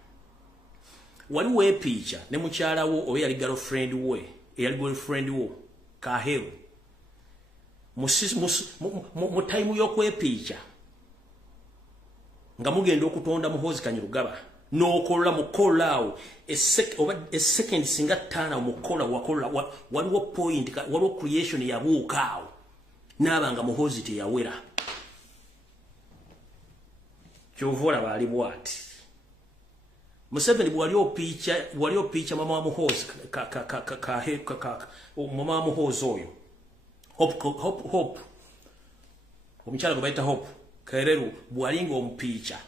Waliwo epiica ne mukyalawo oba yali girlfriend we eyali girlfriend wo Kahero mu time y'okwepiica nga mugenda okutonda Muhoozi Kanyirugaba n'okola mukolaawo second singa ttaana mukola wakola waliwo point waliwo creation yabuukaawo n'abanga Muhoozi teyawera. Kyovula bali bwati. Museveni bwali opiica mama wa Muhoozi mama wa Muhoozi oyo Hope omukyala gwe bayita Hope Kareru bwalinga omupiica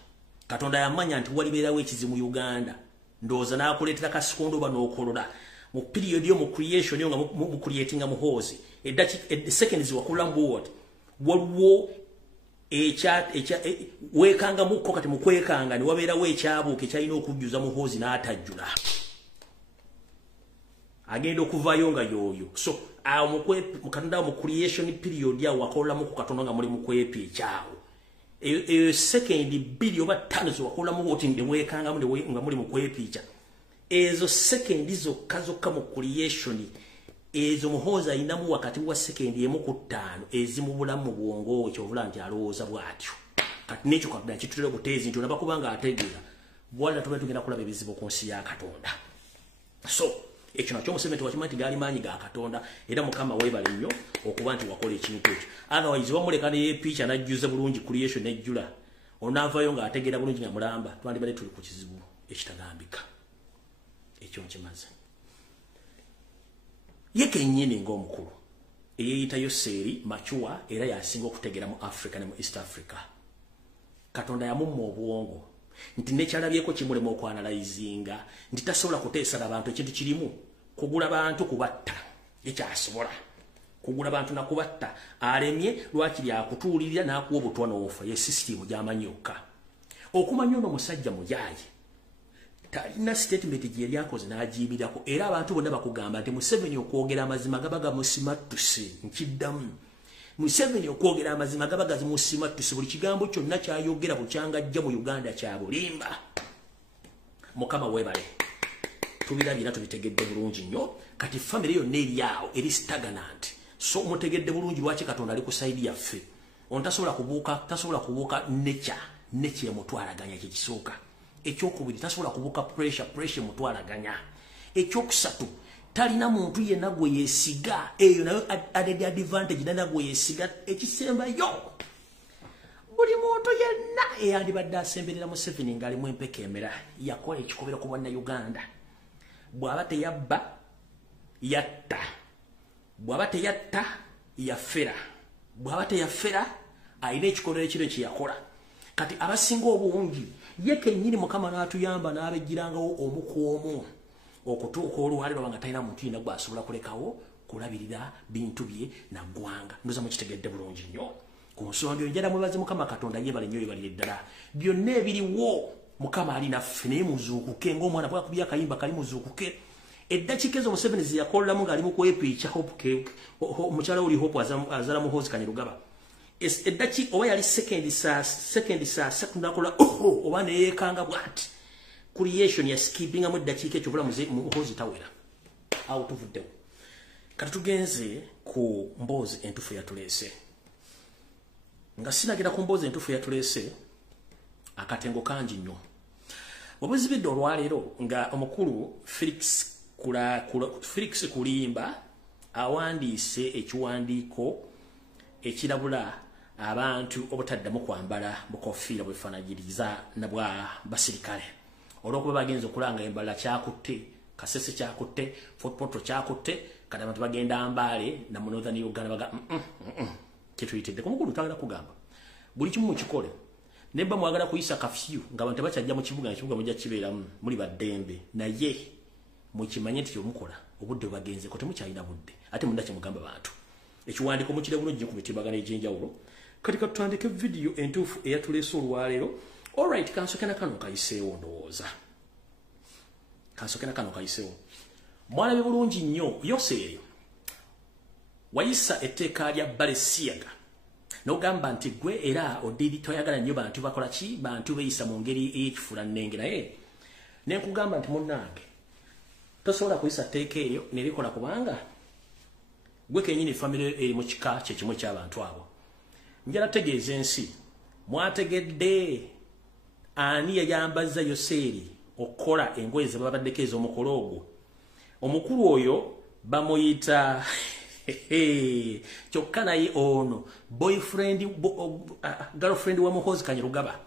Katonda yamanya nti walibeerawo ekizibu mu Uganda ndowooza n'akuleetera kasikondo oba n'okolola mu period yo mu creation yo nga mu creatinga Muhoozi seconds wakula mbuwot waliwo wekanga muko kati mukwekanga ni wabeerawo ekyabuuka ekyalina okujjuza Muhoozi n'atajjula agenda okuvayo nga yoyo. So Katonda mu creation period yawo wakololamu ku Katonda nga muli mukwepi ekyawo second billion oba ttano ziwakolamu woti ndewekanga nga muli mukwepiica ezo second zokka zokka mu creation ezo Muhoozi ayinamu wakati wa second emu ku ttaano ezimu bulamu bwongo kyovula nti alowooza bw'atyo. kati n'ekyo Katonda kitulira obuteezi nti olaba kubanga ategeera bwala tuba tugenda kulaba ebizibu ku nsi ya Katonda. So ekyo nakyo Museveni tewakimanyi nti gaali maanyi ga Katonda era Mukama weebale nnyo okuba nti wakola ekintu ekyo. Otherwise wamuleka ne picha najjuza bulungi creation nejjula onaavayo ng'ategeera bulungi nga mulamba twandibadde tuli ku kizibu ekitagambika. Ekyo nkimaze. Ye kennyini ng'omukulu eyeeyita Yoseri machuwa era yasinga okutegeera mu Africa ne mu East Africa. Katonda yamumma obwongo nti nekyalabyeko kimulema okwanalayizinga nti tasobola kuteesala abantu ekintu kirimu kugula bantu kubatta ekyasobola kugula bantu nakubatta alemye lwakiri akutuulirira n'akuwa obutwa n'ofa ye system gy'amanyi yokka. Okumanya ono musajja mujaaye talina statement gye lyakoze n'agiibirako era abantu bonna bakugamba nti Museveni okwogera amazima gaba gamusimattuse nkiddamu. Museveni okwogera amazima gaba gamusimattuse buli kigambo kyonna kyayogera bukyanga ajja mu Uganda kya bulimba. Mukama weebale tubirabira tubitegedde bulungi nnyo kati family yonna eri awo eri stagnant. So mutegedde bulungi lwaki Katonda ali ku side yaffe. On tasobola kubuuka nature mutwalaganya kye kisooka. Ekyokubiri tasobola kubuuka pressure mutwalaganya. Ekyokusatu talina muntu yenna gwe yeesiga eyo nayo added advantage nana gwe yeesiga ekisembayo. Buli muntu yenna eyandibadde asemberera Museveni ng'alimu empeka emera yakola ekikobera ku bannayuganda. Bw'aba teyabba yatta, bw'aba teyatta yafera, bw'aba teyafera alina ekikolero ekiro kyeyakola. Kati abasinga obungi ye kennyini Mukama n'atuyamba n'abejjirangawo omu ku omu okutuuka olwaliro nga talina muntu yenna gw'asobola kulekawo kulabirira bintu bye na ggwanga. Ndoza mukitegedde bulungi nnyo ku nsonga eyo. Njala mwebaze Mukama Katonda yeebale nnyo yeebalire ddala. Byonna ebiriwo Mukama ali naffe naye muzuukuke ng'omwana bw'akubye akayimba kali muzuukuke. Eddakiika ezo Museveni ze yakoleramu ng'ali mu kwepiica omukyala oli Hope azala Muhoozi Kanyarugaba. Eddakiika oba yali sekendi saa ssatu nakola oba ne yeekanga bw'ati. Creation ya skippinga mu eddakiika ekyo bulamu Muhoozi tawera. Awo tuvuddewo. Kati tugenze ku mboozi entuufu yatuleese. Nga sinagenda ku mboozi entuufu yatuleese akatengo kangi nnyo. Obuzibidde olwaleero nga omukulu Felix Kulimba awandiise ekiwandiiko ekirabula abantu obutaddamu kwambala bukofiira bwefaanagiriza na bwa basirikale olw'okuba bagenze okulanga embala kyakutte, Kasese kyakutte, Fort Portal kyakutte, kati abantu bagenda Mbale na mu Northern Uganda baga kyetuyitidde ku mukulu twagala kugamba buli kimu mukikole nebba mwagala kuyisa kafyu nga abantu bakyajja mu kibuga ekibuga mujja kibeeramu muli baddembe naye mukimanye nti omukola obudde bagenze ko temukyalina budde ate munda kyemugamba bantu ekiwandiiko mukire bulungi ku mitimbagano egy'enjawulo. Kati katutandike video entuufu eyatuleese olwaleero. Alright, kansooke na kano kayiseewo ndowooza. Kansooke na kano kayiseewo. Mwalabe bulungi nnyo Yoseri wayisa etteeka lya Balesiaga n'ogamba nti gwe era odiri toyagala nnyo bantu bakola ki bantu beeyisa mu ngeri ey'ekifula nnenge naye ne nkugamba nti munnange tosobola kuyisa tteeka eyo ne likola kubanga gwe kennyini famire eri mu kika kyekimu ky'abantu abo. Njala tegeeza ensi mwategedde ani yayambazza Yoseri okukola engoye ze babaddeko ez'omukolo ogwo. Omukulu oyo bamuyita kyokka naye ono girlfriend wa Muhoozi Kanyarugaba.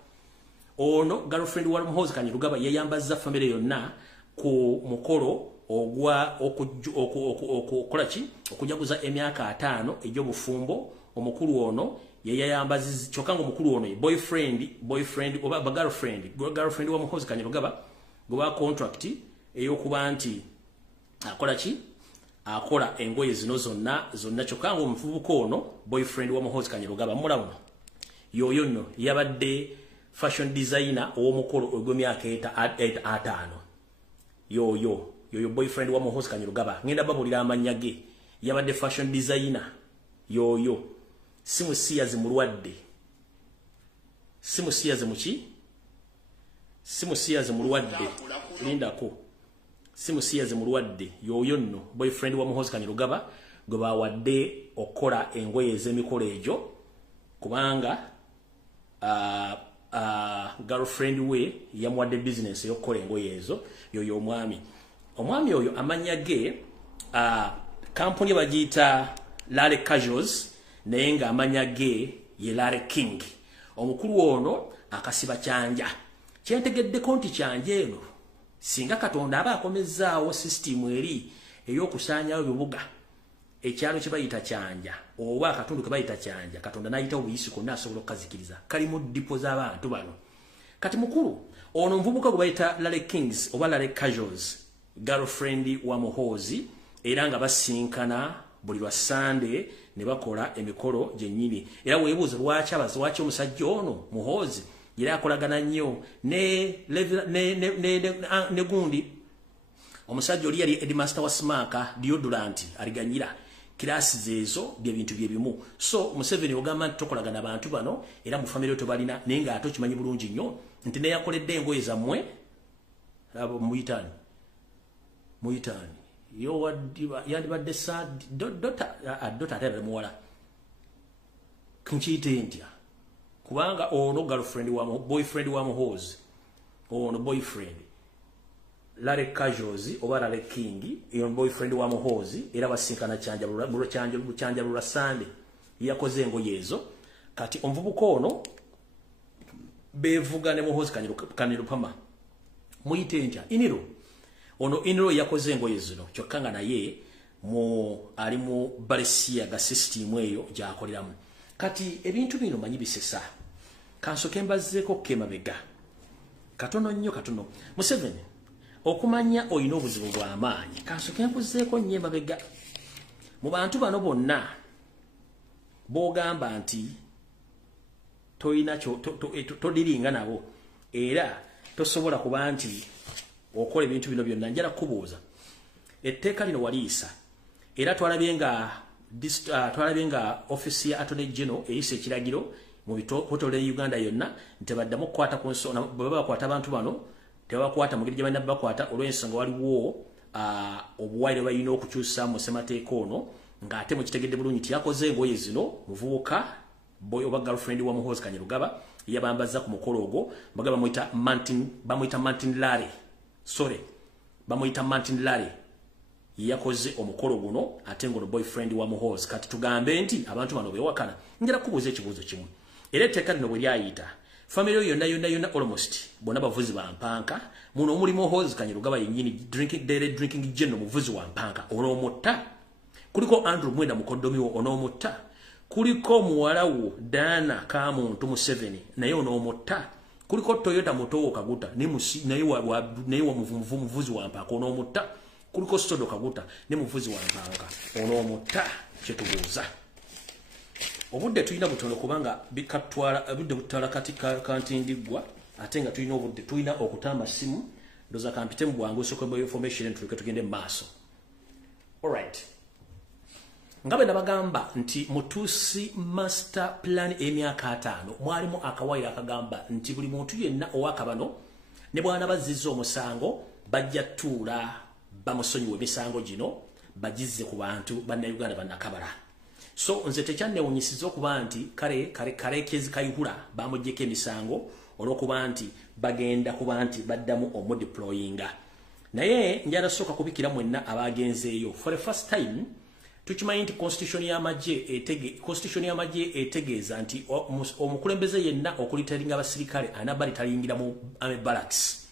Ono girlfriend wa Muhoozi Kanyarugaba yayambazza famire yonna ku mukolo ogwa okukolaki okujaguza emyaka 5 egy'obufumbo. Omukulu ono yayambaziza kyokka nga omukulu ono boyfriend oba girlfriend wa Muhoozi Kanyarugaba gwe contract ey'okuba nti akola engoye zino zonna kyokka nga omuvubuka ono boyfriend wa Muhoozi Kanyarugaba mulawuno yoyo nno yabadde fashion designer ow'omukolo ogw'emyaka 5 yoyo boyfriend wa Muhoozi Kanyarugaba ngenda babulira amannya ge yabadde fashion designer yoyo simusiyazi mulwadde simusiyazi mulwadde lindako simusiyazi mulwadde yoyo nno boyfriend wa Muhoozi Kanyarugaba gwe bawadde okukola engoye ez'emikolo egyo kubanga girlfriend we yamuwadde business yokukola engoye ezo yoyo omwami oyo amanya ge company bagiyita Lale Casuals naye nga amanya ge ye Lale King. Omukulu ono akasiba kyanja kyentegeddeko nti kyanja eno singa Katonda aba akomezzaawo system eri ey'okusaanyawo ebibuga ekyalo kye bayita kyanja oba akatundu ke bayita kyanja Katonda n'ayita obuyisi konna asobola okukazikiriza kali mu dipo z'abantu bano. Kati mukulu ono mvubuka gwe bayita Lale Kings oba Lale Casuals girlfriend wa muhoozi era nga basinkana buli lwa Sunday ne bakola emikolo gyennyini. Era weebuuza lwaki omusajja ono muhoozi era akolagana nnyo ne gundi omusajja oli yali headmaster wa Smaka deodorant aliganyira kilasi ezo bye bintu bye bimu. So Museveni ogamba nti tokolagana abantu bano era mu family to balina naye nga ate okimanyi bulungi nnyo nti ne yakoledde engoye zammwe muyitani yo yandibadde sa dota atera muwala nkiyite ntya kubanga ono girlfriend wa boyfriend wa muhoozi ono boyfriend Lale Casuals oba Lale King yon boyfriend wa muhoozi era basinkana kyanja lula Sunday yakoze engoye ezo. Kati omuvubuka ono bevuga ne muhoozi kaniro pama muyite ntya iniro ono iniro yakoze engoye zino kyokka nga naye ali mu Balesia ga system eyo gyakoleramu. Kati ebintu bino manyi bisesa kansoke mbazzeeko kemabega katono nnyo katono Museveni okumanya oyina obuzibu bw'amaanyi kansoke nkuzzeeko nnyo emabega mu bantu bano bonna b'ogamba nti toyina todiringa nabo era tosobola kuba nti okola ebintu bino byonna njala kubuuza etteeka lino waliisa era twalabye nga ofisi ya Attorney General eyise ekiragiro mu bitotole Uganda yonna ntebaddamu kukwata ku nsonga bwe bakwata abantu bano tebakwata mu ngeri gye balina bakwata olw'ensonga waliwo obuwaire balina okukyusa mu ssemateeka ono ng'ate mukitegedde bulungi nti yakoze engoye zino muvubuka boy oba girlfriend wa muhoozi Kanyarugaba yabambaza ku mukolo ogwo bagaba bamuyita Martin Lale bamuyita Martin Lale yakoze omukolo guno ate ngono boyfriend wa muhoozi. Kati tugambe nti abantu bano bewakana njala kubuuza ekibuuzo kimu era etteeka lino bwe lyayita family yonna almost bonna bavuzi ba mpanka muno omuli muhoozi Kanyarugaba yennyini drinking gin muvuzi wa mpanka onoomutta kuliko Andrew Mwenda mukoddomiwo onoomutta kuliko muwalawo Dana Kamuntu Museveni naye onoomutta kuliko Toyota Motowo Kaguta naye wa muvuzi wa mpanka onoomutta kuliko Stodo Kaguta ne muvuzi wa mpanka onoomutta kyetubuuza. Obudde tulina butono kubanga budde butwala kati kantindiggwa ate nga tulina okutamba simu ndoza kampite mu bwangu sokobo information tuleke tugende mu maaso. Alright. Ngabe nabagamba nti mutusi master plan emyaka 5 mwalimu akawaira akagamba nti buli muntu yenna owakabano ne bwana bazizza omusango bajja tuula bamusonyiwe emisango gino bagize ku bantu banna Uganda bannakabala. So nze tekyannewunyisiza okuba nti kale kezi kayihula bamuggyeko emisango olw'okuba nti bagenda kuba nti baddamu omudeployinga. Naye njala sooka kubikira mwenna abagenzeeyo for the first time tukimanyi nti constitution y'amagye etegeeza nti omukulembeze yenna okulitalinga abasirikale anabali talingira mu army barracks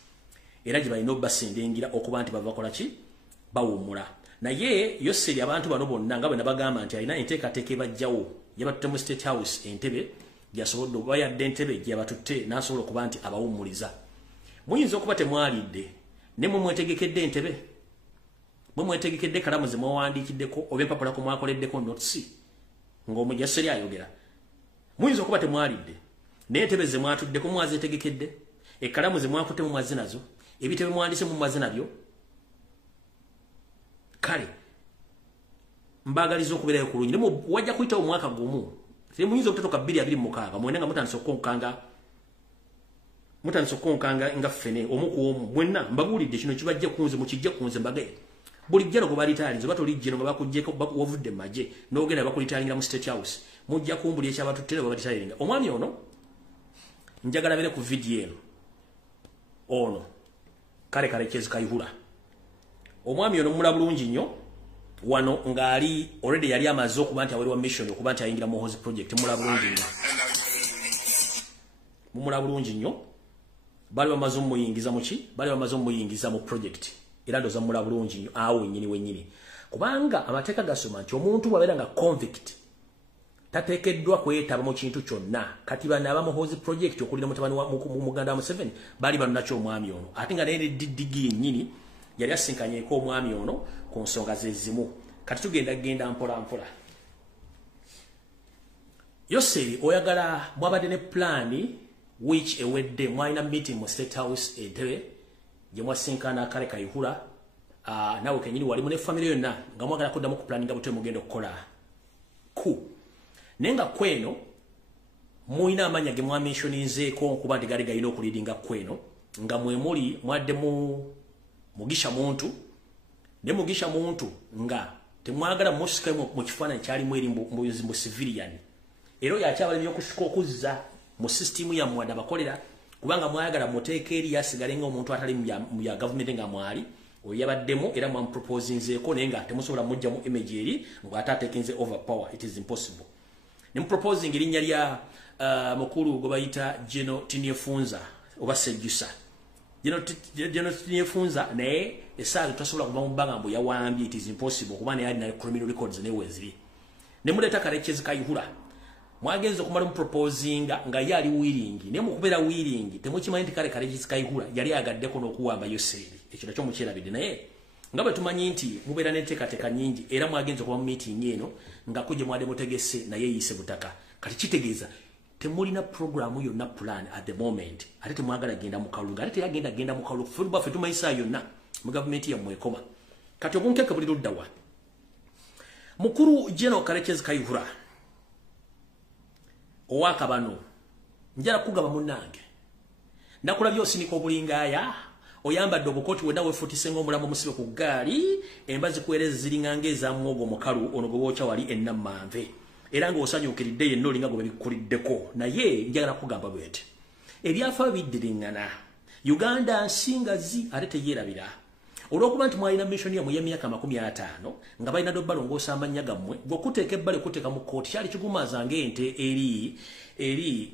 era gye balina obasendengira okuba nti bava kola ki bawummula. Naye Yoseri abantu bano bonna nga bwe nabagamba nti alina enteekateeka ebajjawo yabatutte mu State House entebe gyasobodde oba yadde entebe gye yabatutte n'asobola okuba nti abawummuliza. Muyinza okuba temwalidde ne mwe mwetegekedde entebe mwe mwetegekedde kalamu ze mwawandiikiddeko oba empapula ku mwakoleddeko notisi ng'omujaseri ayogera. Muyinza okuba temwalidde naye entebe ze mwatuddeko mwazeetegekedde ekkalamu ze mwakutte mu mazina zo ebitebe mwandise mu mazina byo. Kale mbagaliza okubeerayo kulungi ne wajja kuyitawo omwaka gumu temuyinza okutatoka 2026 mwena nga mutandise okukonkanga nga ffene omu ku omu mwenna mbabuulidde kino kibajja kunze mukijja kunze mbagaye buli jjalo gwe balitaalinze oba tolijjeno nga bakugyeko wavudde mu magye n'ogenda bakulitaalingira mu State House mujja kumbulya ekyabatutte ne babatitaalinga. Omwami ono njagala bere ku video eno ono kale Kyezi Kayihura omwami ono mula bulungi nnyo wano ngali already yali amaze okuba nti aweerwa mission okuba nti ayingira mu house project mula bulungi nnyo bali bamaze omuyingiza muki bali bamaze omuyingiza mu project era ndoza mula bulungi nnyo awo wenyini kubanga amateeka gasoma nti omuntu bwabeera nga convict tateekeddwa kwetaba mu kintu kyonna kati bana aba mu house project okulira mutabani wa Muganda wa Museveni bali bano nakyo omwami ono ate nga naye digiri yennyini yali asinkanyeeko omwami ono ku nsonga zezimu kati tugenda mpola Yoseri oyagala mwabadde ne plan which ewedde mwalina meeting mu State House Entebbe gye mwasinkana Kale Kayihura nawe kenyini wali mu ne family yonna nga mwagala kuddamu ku planning butwe mugenda okukola nenga kweno muina amanya ge mwamentioninzeeko kuba ndi gali gayina okulidinga kweno nga mwemuli mwadde mugisha muntu ne mugisha muntu nga temwagala musika mu kifaananyi kyali mweri mu civilian ero yakyabali byokusika okuzza mu system ya mwada bakolera kubanga mwayagala muteeka eri yasigale nga omuntu atali mu ya government nga mwali oyabaddemu era mwamproposinzeeko naye nga temusobola mujja mu image eri ng'atateekenze overpower. It is impossible. Proposing erinnya lya mukulu gwe bayita Geno Tiniefunza oba Sejjusa. Geno Tiniefunza naye esaaga tasobola kuva mu bbanga mbu yawambye. It is impossible kuba naye alina criminal records ne weziri. Ne muleeta Kale Kyezi Kayihura mwagenza okumala mu proposing nga yali willing ne mu kubeera willing temukimanyi nti Kale Kyezi Kayihura yali agaddeko n'okuwamba Yoseri. Ekyo nakyo mukyerabidde naye nga bwe tumanyi nti mubeera n'enteekateeka nnyingi era mwagenza okuba mu meeting eno nga kujja mwade mutegese naye yise butaka kati kitegeeza temulina programu yonna plan at the moment ate temwagala genda mu kalulu ate teyagenda mu kalulu fulba fe tumayisa yonna mu government ya mwekoma kati obunkeke buli luddawa mukuru General Kale Kyezi Kayihura owaka bano njala kugaba munnange nakula byosinika obulingaya oyambadde obukoti wenda wefutisenga omulamu musibe ku gaali embazi kuwereza ziringanga ezamwogo mukalu ono gwe wookya wali ennamanve era nga osanyukiridde yenna olinga gwe bikuliddeko naye njagala kugamba bwete ebyafa biddiringana Uganda nsingazi ate teyeerabira olw'okuba nti mwalina mission yammwe y'emyaka 50 nga balina balongoosa amannya gammwe gwokuteeka ebbale kuteeka mu kooti kyali kigumazanga ente eri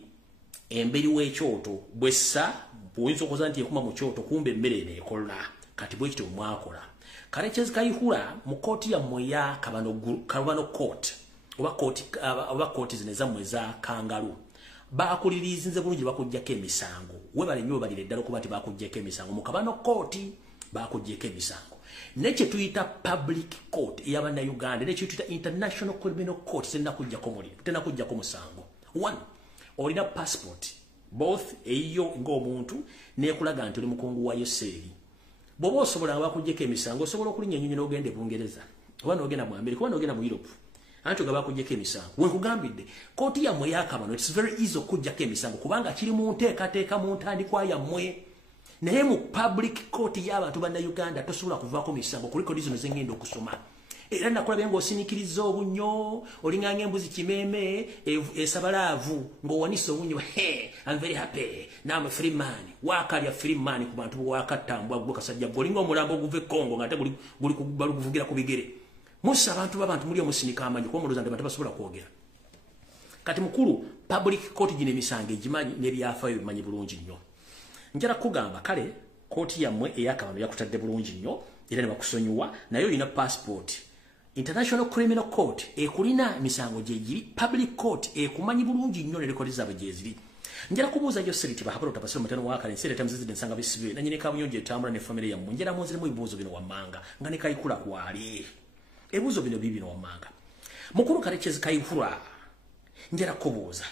emberi w'ekyoto bwessa bwinza okuza nti ekuma mu kyoto kumbe emmere eno ekola kati bwe kityo mwakola Kale Kyezi Kayihura mu kooti yammwe ya Kabano court oba kooti zino ezammwe za kangalu bakulirizinze bulungi bakuggyako emisango webale nnyo balire ddala okuba nti bakuggyako emisango mu Kabano kooti bakuggyeko emisango nekye tuyita public court ey'Abannayuganda nekye tuyita international criminal court tenakuggyako musango. One, olina passport both eyo ng'omuntu nekulaga nti oli mukungu wa Yoseri bw'oba osobola nga bakuggyeko emisango osobola okulinnya ennyonyi n'ogenda e Bungereza oba n'ogenda mu America oba n'ogenda mu Europe anti nga bakuggyeko emisango wenkugambidde kooti yammwe ey'Akabano it's very easy okuggyako emisango kubanga kiri mu nteekateeka mu ntandikwa yammwe naye mu public court y'abantu Bannayuganda tosobola kuvaako misango ku likodi zino zengenda okusoma era nakulabye ng'osinikiriza obunnyo olinganga embuzi kimeeme esabalaavu ng'owanise obunnyo I'm very happy now I'm a free man waakalya free man ku bantu bwewakattambwa gwe kasajja golinga omulambo oguva e Congo nga ate guli kuvugira ku bigere musa abantu b'abantu muli omusinika amanyi kuba mulooza nti abantu basobola kwogera kati mukulu public court gino emisango egimanyi n'ebyafaayo bimanyi bulungi nnyo njala kugamba kale kooti yammwe ey'Akabano yakutadde bulungi nnyo era ne bakusonyiwa naye olina passport International Criminal Court ekulina misango gyegiri public court ekumanyi bulungi nnyo ne rekodi zaabwe gyeziri njala kubuuza Yoseri ti bahapalo tapasiro mutano wa Kale nsere tamzizide nsanga bisibe nanyine kabuyonje etambula ne family yammwe njala munziremu ebibuuzo bino wammanga nga ne Kayikula kwali ebibuuzo bino bibino wammanga mukulu Kale Kyezi Kayihura njala kubuuza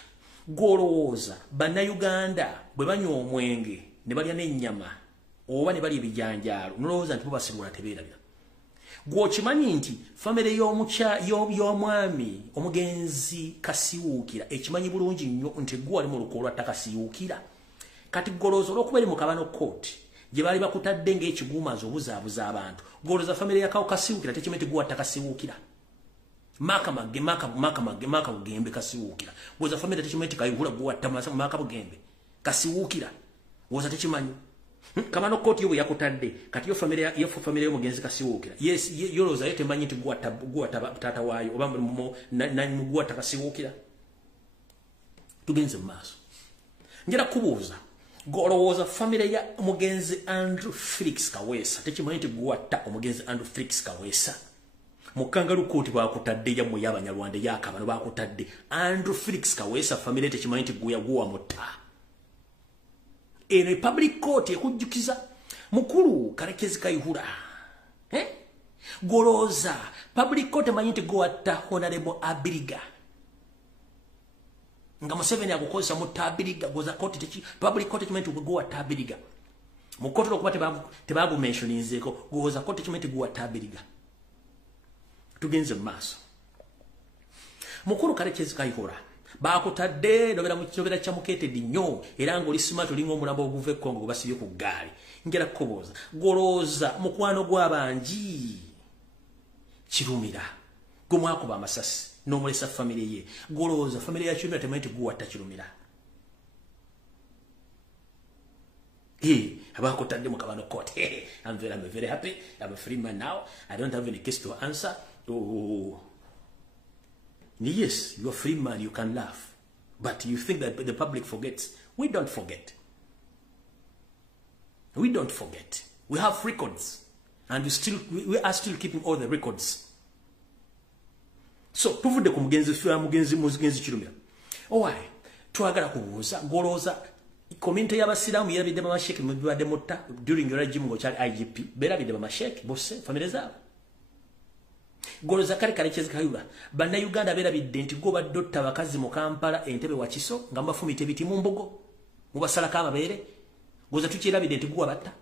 golowooza Bannayuganda bwe banywa omwenge ne balya n'ennyama oba ne balya ebijanjaalo nolowooza nti bubasibula tebeerabira gw'okimanyi nti famire y'omwami omugenzi Kasiwuukira ekimanyi bulungi nnyo nti gwe wali mu luko olwatta Kasiwuukira kati golowooza olw'okuba eri mu Kabano court gye baali bakutadde ng'ekigumazi obuzaabuza abantu golowooza famire ya Kasiwuukira tekimanyi nti gwe watta Kasiwuukira Maka Bugembe Kasiwuukira golowooza famire tekimanyi nti Kayihura gwe watta Maka Bugembe kasiwukira woza tekimanyi kamano koti yo yakutadde kati yo familia y'omugenzi kasiwukira yes yoloza yete manyi nti gwa tata waayo oba mugwa takasiwukira tugenze maaso njera kubuuza golowooza familia ya omugenzi Andrew Felix Kaweesa tekimanyi nti gwatta omugenzi Andrew Felix Kaweesa mukangalu koti bakutadde ya mu y'abanyarwanda yakabano bakutadde Andrew Felix Kaweesa familia tekimanyi nti gwa mutta eno public court ekujjukiza mukulu Karekezi Kayihura goloza public court manyi nti gwatta Honorable Abiriga nga Museveni akukozesa mu Tabiriga goza court techi public court tekimanyi nti gwa Tabiriga mukoto okuba tebagu mentioninzeko goza court tekimanyi nti gwa Tabiriga tugenze maaso mukulu Karekezi Kayihura bakutadde nobera mu kinobera kya muketedi nnyo era ngo lisima tulingo omulambo oguve Kongo basibye ku gaali ngera kuboza goloza mukwano gw'abanji kirumira gumwakuba amasasi n'omulesa family ye goloza family ya Kirumira temanyi guwatta Kirumira abakutadde mu kabano court I'm very happy I'm a free man now I don't have any case to answer yes, you're a free man, you can laugh. But you think that the public forgets. We don't forget. We don't forget. We have records. And we are still keeping all the records. So, tuvude ku mugenzi Kirumira. Why? Twagala kubuuza goloza community y'abasiramu yabidde bamasheke mu bibadde mutta during your regime ngo cyali IGP berabidde bamasheke bose family zabo. Goloza Karekezi Kayihura bana Uganda berabidde nti go badotta bakazi mu Kampala Entebbe Wakiso nga mbafumite biti mu mbogo mu basala ka mabere goza tukirabidde nti guwa batta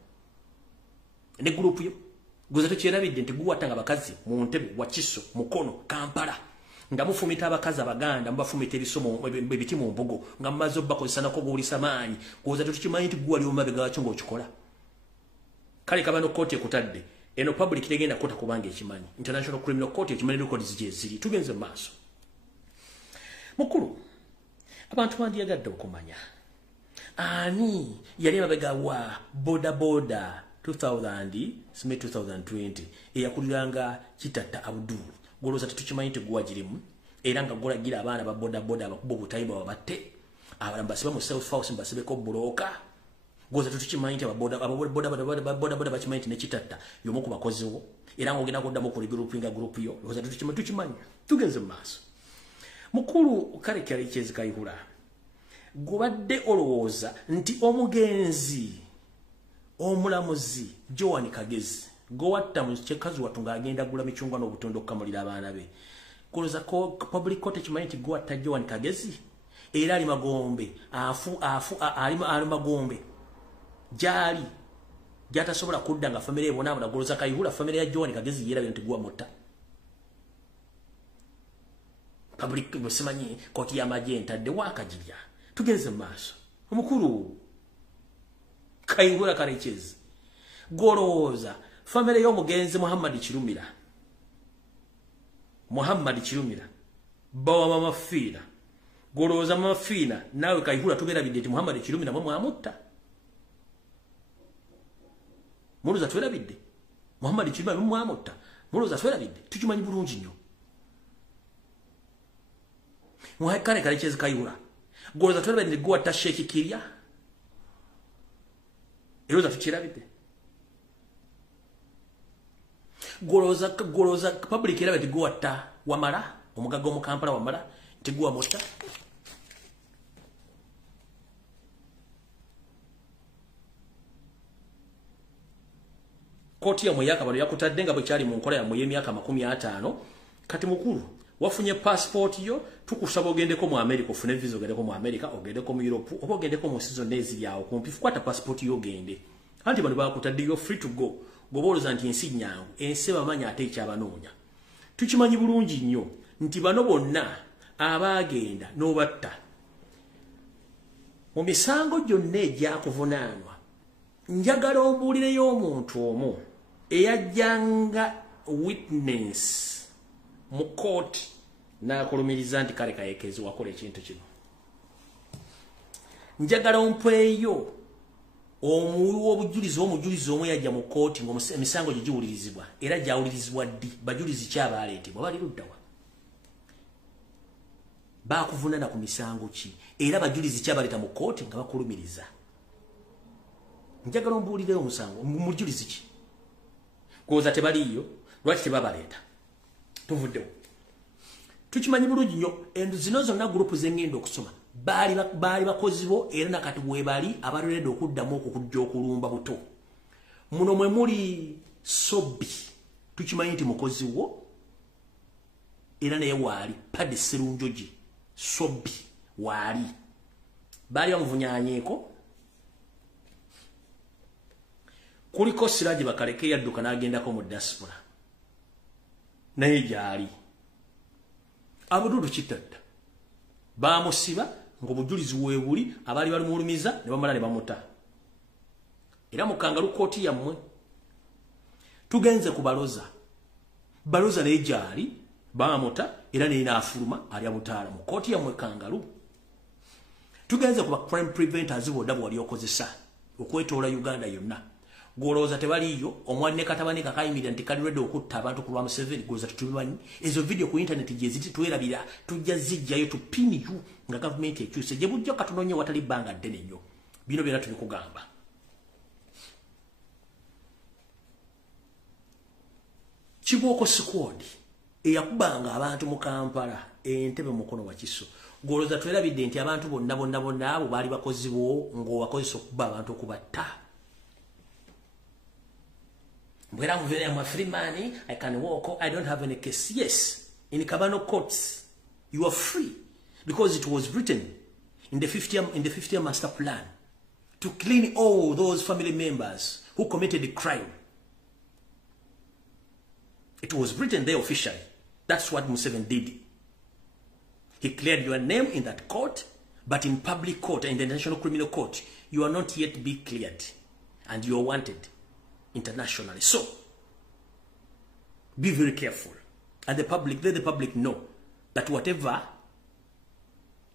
ne group yo goza tukirabidde nti guwa tanga bakazi mu Entebbe Wakiso Mukono Kampala nga mufumita abakazi abaganda mbafumite bisomo biti mu mbogo nga mazo bakozesa nako gulisa maanyi goza tukimanyi nti guwa lyo mabega wachongo okikola kale kabano kote kutadde eno public tegenda kota kubanga ekimanyi International Criminal Court ekimanyi records ziri tugenze maaso mukulu abantu bandiyagadde okumanya ani yali mabega wa boda 2020 eyakuliranga Kitatta Abdul goloza tetukimanyi nti gwagirimu era nga golagira abaana ba boda abakuba obutayiba babatte abalamba basiba mu South House mbasibeko buloka goza tukimanyi nti boda bakimanyi nti ne Kitatta yomu ku bakoziwo era ngo ogenda kuddamu ku group yo goza tukimanyi tugenze mu maaso mukulu Karekezi Kayihura gubadde olowooza nti omugenzi omulamuzi Joan Kagezi gowatta mu kyekazi watunga agenda gula michungwa n'obutondo kukamulira abaana be goloza ko public court ekimanyi nti gowatta Joan Kagezi era ali magombe ali magombe jali jata sobola kudda nga family ebona abona goloza Kayihura family ya Joan Kagezi yera bintu gwa mota public musemanyi koti ya magenta de wakajilya tugenze maaso omukuru Kayihura Karekezi goloza family yo mugenzi Muhammad Kirumira bawa mama Fina goloza mama Fina nawe Kayihura tubera bideti Muhammad Kirumira mwa amutta Muruza twera bidde Muhammad Kirumira mwa amutta muruza twera bidde tukimanyi bulungi nnyo muhaikane Karekezi Kayihura goloza twera bidde gwa tasheki kirya eroza tukira bidde goloza public era bati gwatta wamala omugaga mu Kampala wamala tegwa mota koti ya moyaka balo yakutadde nga bwe kyali mu nkola ya moye myaka 50 kati mukuru wafunye passport yo tukusaba ogendeko mu America ofune visa ogendeko mu America ogendeko mu Europe oba ogendeko mu season ezi yawo kumpi kwata passport yo gende anti bano bakutadde yo free to go goboloza nti ensi nyangu ensi bamanya ate ekyabanoonya tukimanyi bulungi nnyo nti bano bonna abagenda n'obatta mu misango gyonna egyakuvunaanwa njagala obuulireyo omuntu omu eyajjanga witness mu court n'akulumiriza nti kale Karekezi wakola ekintu kino njagala ompweyo omujulizi omwe yajja mu kooti ng'emisango gye giwulirizibwa era gyawulirizibwa ddi bajulizi ki abaaleetebwa bali luddawa baakuvunana ku misango ki era bajulizi ki abaleeta mu kooti nga bakulumiriza njagala ombuulireyo omusango mujulizi ki kuwoza tebaliiyo lwaki tebabaleeta tuvuddewo tukimanyi bulungi nnyo endu zino zonna gurupu zengenda okusoma baali bakozi bo era nakati webali abalolede okuddamu okukujja okulumba buto muno mwe muli Sobbi tukimanyi nti mukozi wo era naye waali Paddy Sserunjogi Sobbi waali baali bamuvunyaanyeeko kuliko Siraji Bakaleke yadduka n'agendako mu diaspora naye gyali Abududu Kitadda bamusiba ng'obujulizi weebuli abaali balimulumiza ne bamala ne bamuta era mu Kangalu kooti yammwe tugenze ku Baloza naye gyali bamuta era naye n'afuluma ali abutaala mu kooti yammwe Kangalu tugenze ku crime preventers bodda bwe wali okozesa okwetoola Uganda yonna gwolowooza tebaliiyo omwanne katabane kakayimirira nti kali redde okutta abantu ku lwa Museveni gwolowooza tutubimanyi ezo video ku internet gye ziti twerabira tujja zijjayo tupiniyu nga gavumenti ekyuse gye bujja katunoonye watali bbanga ddene nnyo bino byonna tubikugamba Kibooko squad eyakubanga abantu mu Kampala Entebbe mukono wa Kiso gwolowooza twerabidde nti abantu bonna abo baali bakozi bo ng'obakozesa okuba abantu okubatta When I'm a free man, I can walk. I don't have any case. Yes, in Kabano courts, you are free because it was written in the 50th master plan to clean all those family members who committed the crime. It was written there officially. That's what Museveni did. He cleared your name in that court, but in public court, in the National Criminal Court, you are not yet be cleared, and you are wanted internationally. So be very careful, and let the public know that whatever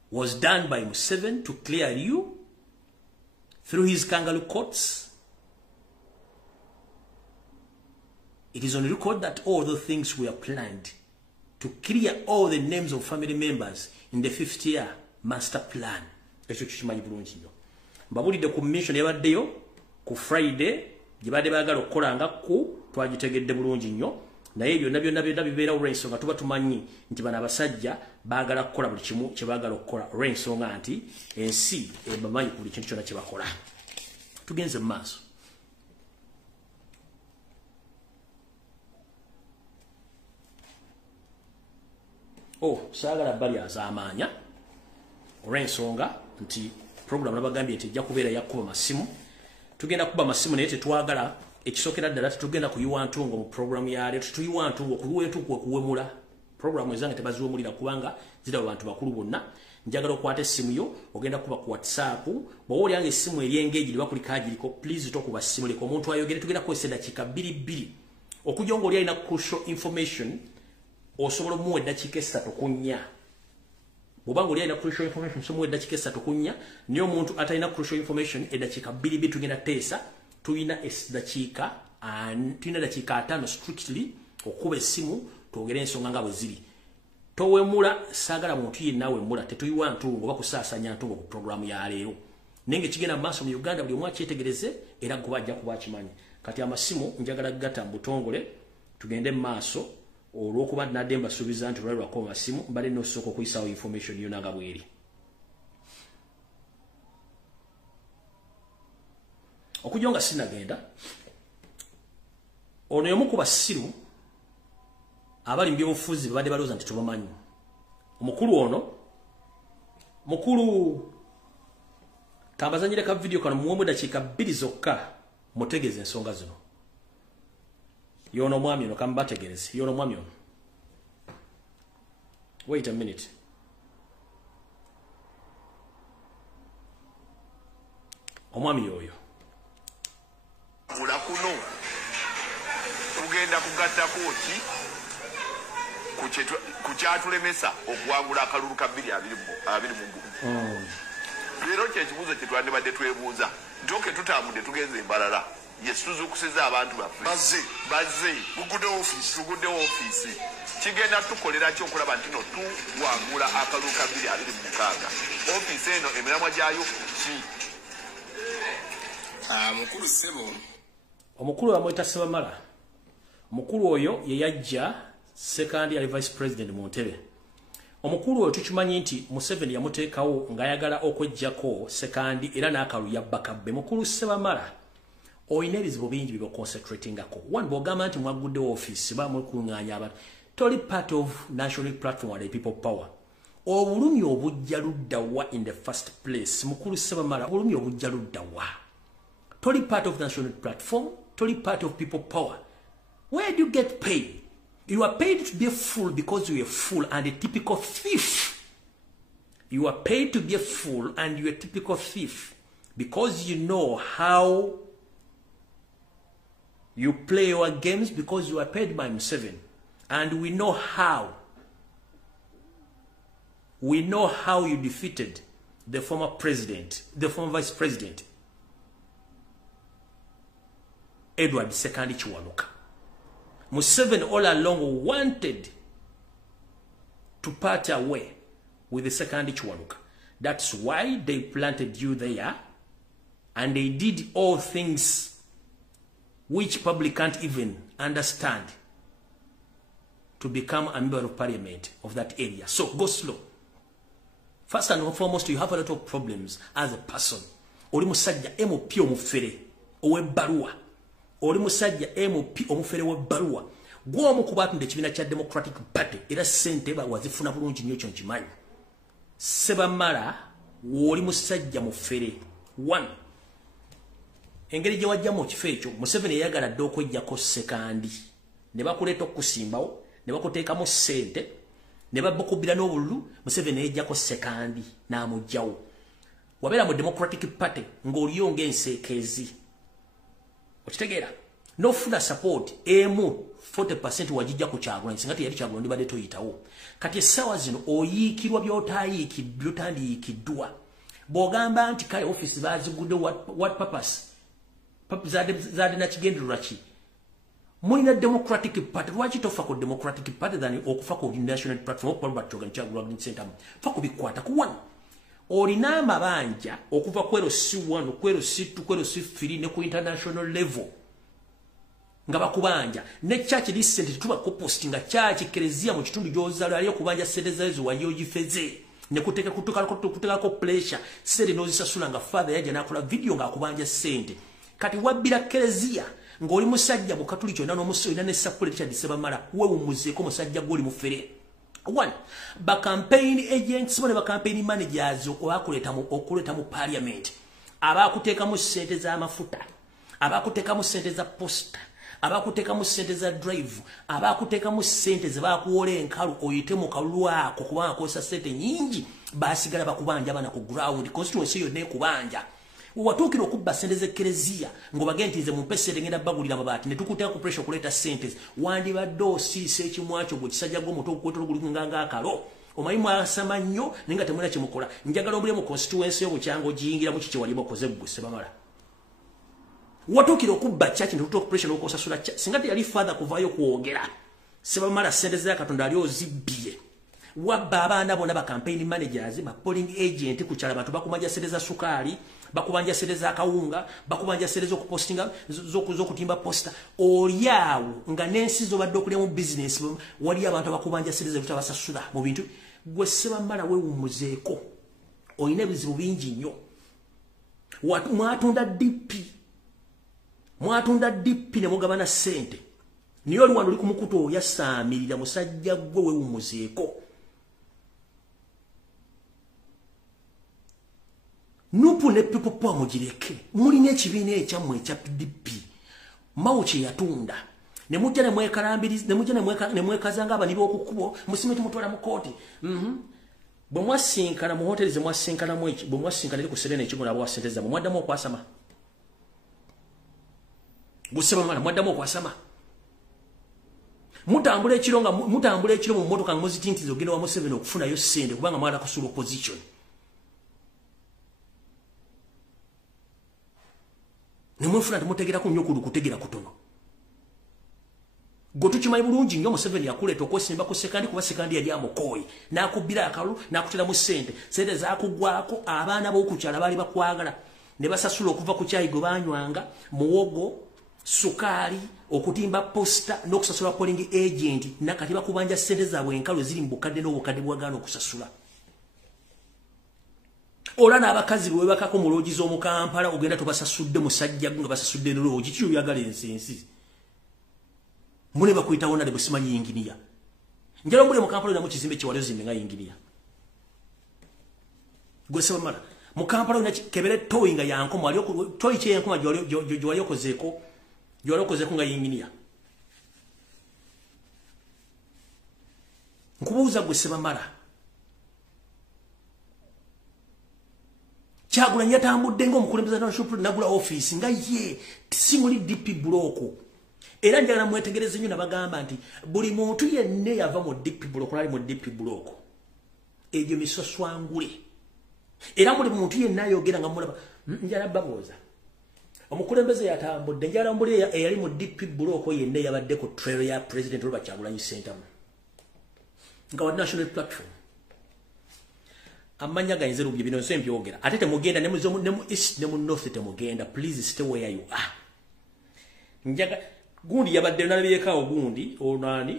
was done by Museveni to clear you through his Kangalu courts, it is on record that all the things were planned to clear all the names of family members in the 50th master plan. Mbabulidde ku mission yabaddeyo ku Friday gibadde baagala okukola nga ku twagitegedde bulungi nnyo naye byonna bibeera olw'ensonga tuba tumanyi nti bano abasajja baagala kukola buli kimu kye baagala okukola olw'ensonga nti ensi ebamanyi ku buli kintu kyonna kye bakola. Tugenze mu maaso. Saagala bali azaamaanya olw'ensonga nti program nabagambye nti ejja kubeera yakkuba masimu. Tugenda kuba masimu naye tetwagala ekisookera ddala tetugenda kuyiwa ntungo mu program yaleero tutuyiwa ntungo okuyiwa entungo okuwemula program ezange tebaziwemulira kubanga ziraba abantu bakulu bonna. Njagala okwata essimu yo ogenda kuba ku WhatsApp bw'oba olyanga essimu eryengeegi liba kuli kaagiriko please tokuba ssimu leka omuntu ayogere tugenda kukozesa eddakiika 2 okujja ng'oli alina crucial information osobola omuwa eddakiika 3 ku 4. Bw'oba ng'oli alina crucial information somuwa eddakiika 3 ku 4 naye omuntu atalina crucial information eddakiika 2 tugenda teesa tulina eddakiika 5 strictly okuba essimu twogere ensonga nga bwe ziri. Towemula saagala muntu yenna wemula tetuyiwa ntungo oba kusaasanya ntungo ku programu ya leero. Nenge kigenda mu maaso mu Uganda buli omu akyetegereze era gwe bajja kuba akimanyi. Kati amasimu njagala gata mbutongole tugende mu maaso olw'okuba nadde mbasuubiza nti olwalwako amasimu mbadde nosooka okuyisaawo information yonna nga bweri. Okujja nga sinagenda ono y'omu ku basiru abali mu byobufuzi babadde balowooza nti tubamanyi. Omukulu ono mukulu kambazanyire ka video kano muwemu eddakiika 2 zokka mutegeeze ensonga zino. Yono mwami ono kambategereze yono mwami ono. Wait a minute. Omwami yoyo mula kuno tugenda kugattako ki ku kyatulemesa okuwangula akalulu ka 2020. Leero ekibuuzo kye twandibadde twebuuza ntoke tutambudde tugenze embalala yesuzukusiza abantu baffe bazze tugudde ofiisi kigenda tukolera ki okulaba nti no tuwangula akalulu ka 2026 ofiisi eno emiramwa gyayo ki mukulu Ssebo omukulu bamweta Ssebamala omukulu oyo ye yajja second year vice president mu ntebe omukulu oyo tukimanyi nti Museveni yamuteekawo ng'ayagala okwejjako sekandi era n'akalu yabbakabbe mukulu Ssebamala oyina ebizibu bingi bye concentratingako one bw'ogamba nti mwagudde office bamwekuŋŋaanya abantu toli part of national platform wa the people power obulumi obujja luddawa in the first place mukulu Ssebamala obulumi obujja luddawa toli part of national platform toli part of people power where do you get paid? You are paid to be a fool because you are a fool and a typical thief. You are paid to be a fool and you are a typical thief because you know how you play your games because you are paid by Museveni. And we know how. We know how you defeated the former president, the former vice president, Edward II Kiwanuka. Museveni all along wanted to part away with the second Kiwanuka. That's why they planted you there and they did all things which public can't even understand to become a member of parliament of that area. So go slow. First and foremost, you have a lot of problems as a person. Oli musajja MOP omufere ow'ebbaluwa. Oli musajja MOP omufere w'ebbaluwa. Gwo omu ku baatunda ekibiina kya Democratic Party era ssente wazifuna bulungi nnyo kyo nkimanyi. Ssebamala w'oli musajja mufere. One. Engeri gye wajja mu kifo ekyo Museveni yayagala dde okwejjako sekandi. Ne bakuleeta okusimbawo, ne bakuteekamu ssente, ne babukubira n'obululu, Museveni yajjako sekandi n'amugjawo. Wabeera mu Democratic Party ng'oliyo ng'enseekeezi. Okitegeera? N'ofuna support emu 40% wagijja ku Kyagulanyi singa teyali Kyagulanyi ndibadde toyitawo. Kati essaawa zino oyiikirwa by'otandiikiddwa. Bw'ogamba nti kale office baazigudde what purpose? Zaade na kigendererwa ki? Mulina Democratic Party. Lwaki tofa ku Democratic Party than okufa ku National Platform of Palmer Chogan Kyagulanyi Center? Fa kubikwata ku one. Olina amabanja okuva kwero C1, kwero C2, kwero C3 ne ku international level. Nga bakubanja ne church recent tuba ko postinga church kerezia mu kitundu gyozalo aliyo kubanja sedezazo wayo gifeze ne kuteka ko pressure sede nozisasula nga father yaje nakola video nga akubanja sente kati wabira kerezia ngoli musajja mu katulicho nano musoina ne support cha Ssebamala wewe muzeko musajja goli mufere. One, ba campaign agents bone ba campaign managers okuleta mu parliament abakuteka mu sente za mafuta abakuteka mu sente za posta abakuteka mu sente za drive abakuteka mu sente ze bakuwola enkalu oyite mu kalwako kubanga kosa sente nyingi basigala bakubanja bana ku ground constituency yo ne kubanja watukira okubba sente ze kerezia ngo bagentize mu pesere ngenda bagulira mabati ne tukuteka ku pressure kuleta sente wandi baddo siise ekimwacho gwe kisajja gwo muto kwetolo guli nganga akalo omayimu asama nnyo ninga temuna kimukola njagala obule mu constituency yo bukyango jingira mu kichi walibo koze gwe Ssebamala watukira okubba chachi ntuto pressure okosa sura singati yali father kuvayo kuogera Ssebamala sente za katonda ali ozibbiye wabba abaana bona ba campaign managers ba polling agent kuchala bantu bakumanja sente za sukali bakubanja sente za kawunga bakubanja sente zo kupostinga zo kutimba posta olyawo nga nensi zo badde okulya mu business wali abantu bakubanja sente za tutabasasula mu bintu gwe Ssebamala we umuzeeko oyina ebizibu bingi nnyo mwatunda DP ne mugabana sente niyo oli wano oli ku mukutu oyasaamirira musajja gwe we umuzeeko. Nupu ne people po mujireke mulina ekibiina ekyammwe ekya PDP mawuki yatunda ne mujja ne mwekalambiriza ne mwekazanga abani b'okukubo musimeti mutwala mu kooti bwe mwasinkana mu hoteli ze mwasinkana mu eki bwe mwasinkana eri ku Serena ekigula abo wasente zammwe mwaddamu okwasama Ssebamala mwaddamu okwasama mutambula ekiro mu mmotoka nga muzitintiza ogenda wa Museveni okufunayo ssente kubanga mwala kusula opposition. Nemwefuna temutegera ku nnyo kutegera kutono. Gotukimanyi bulungi nnyo Museveni yakuleeta okwesimba ku sekandi kuba sekandi yali amukoyi n'akubbira akalu n'akutera mu ssente zaakugwako abaana b'okukyala baali bakwagala ne basasula okuva ku kyayi gwe banywanga muwogo sukaali okutimba posta n'okusasula polling agent nakati bakubanja ssente zaabwe enkalu eziri mu bukadde n'obukadde bwagaana okusasula. Ola n'abakazi bwe bakako mu loogi z'omu Kampala ogenda tobasasudde musajja nga basasudde loogi kyo byagala ensinsi. Mune bakuyita wona de busimanyi yinginiya. Njalo mule mu Kampala na mu kizimbe kiwale zimbe nga yinginiya. Gwese mala. Mu Kampala na kebere toyinga yanko mwali toyi kye yanko jwali okozeko. Jwali okozeko nga yinginiya. Nkubuuza gwese mala. Kyagula nyatambudde ngo omukulembeze n'oshopuli nagula office nga ye simuli DP block. Era njagala mwetegereze nnyo nabagamba nti buli muntu yenna yava mu DP block nali mu DP block. Egyo misoswangule. Era buli muntu yenna ayogera nga mulaba njala baboza. Omukulembeze yatambudde njala mbuli eyali mu DP block yenna yabadde ku trail ya President Robert Kyagulanyi Center. Nga wa national platform. Amanya gayinze rubye bino nso mbyogera. Ate temugenda ne mu east ne mu north temugenda. Please stay where you are. Njaga gundi yabadde nalabiyeka ogundi onani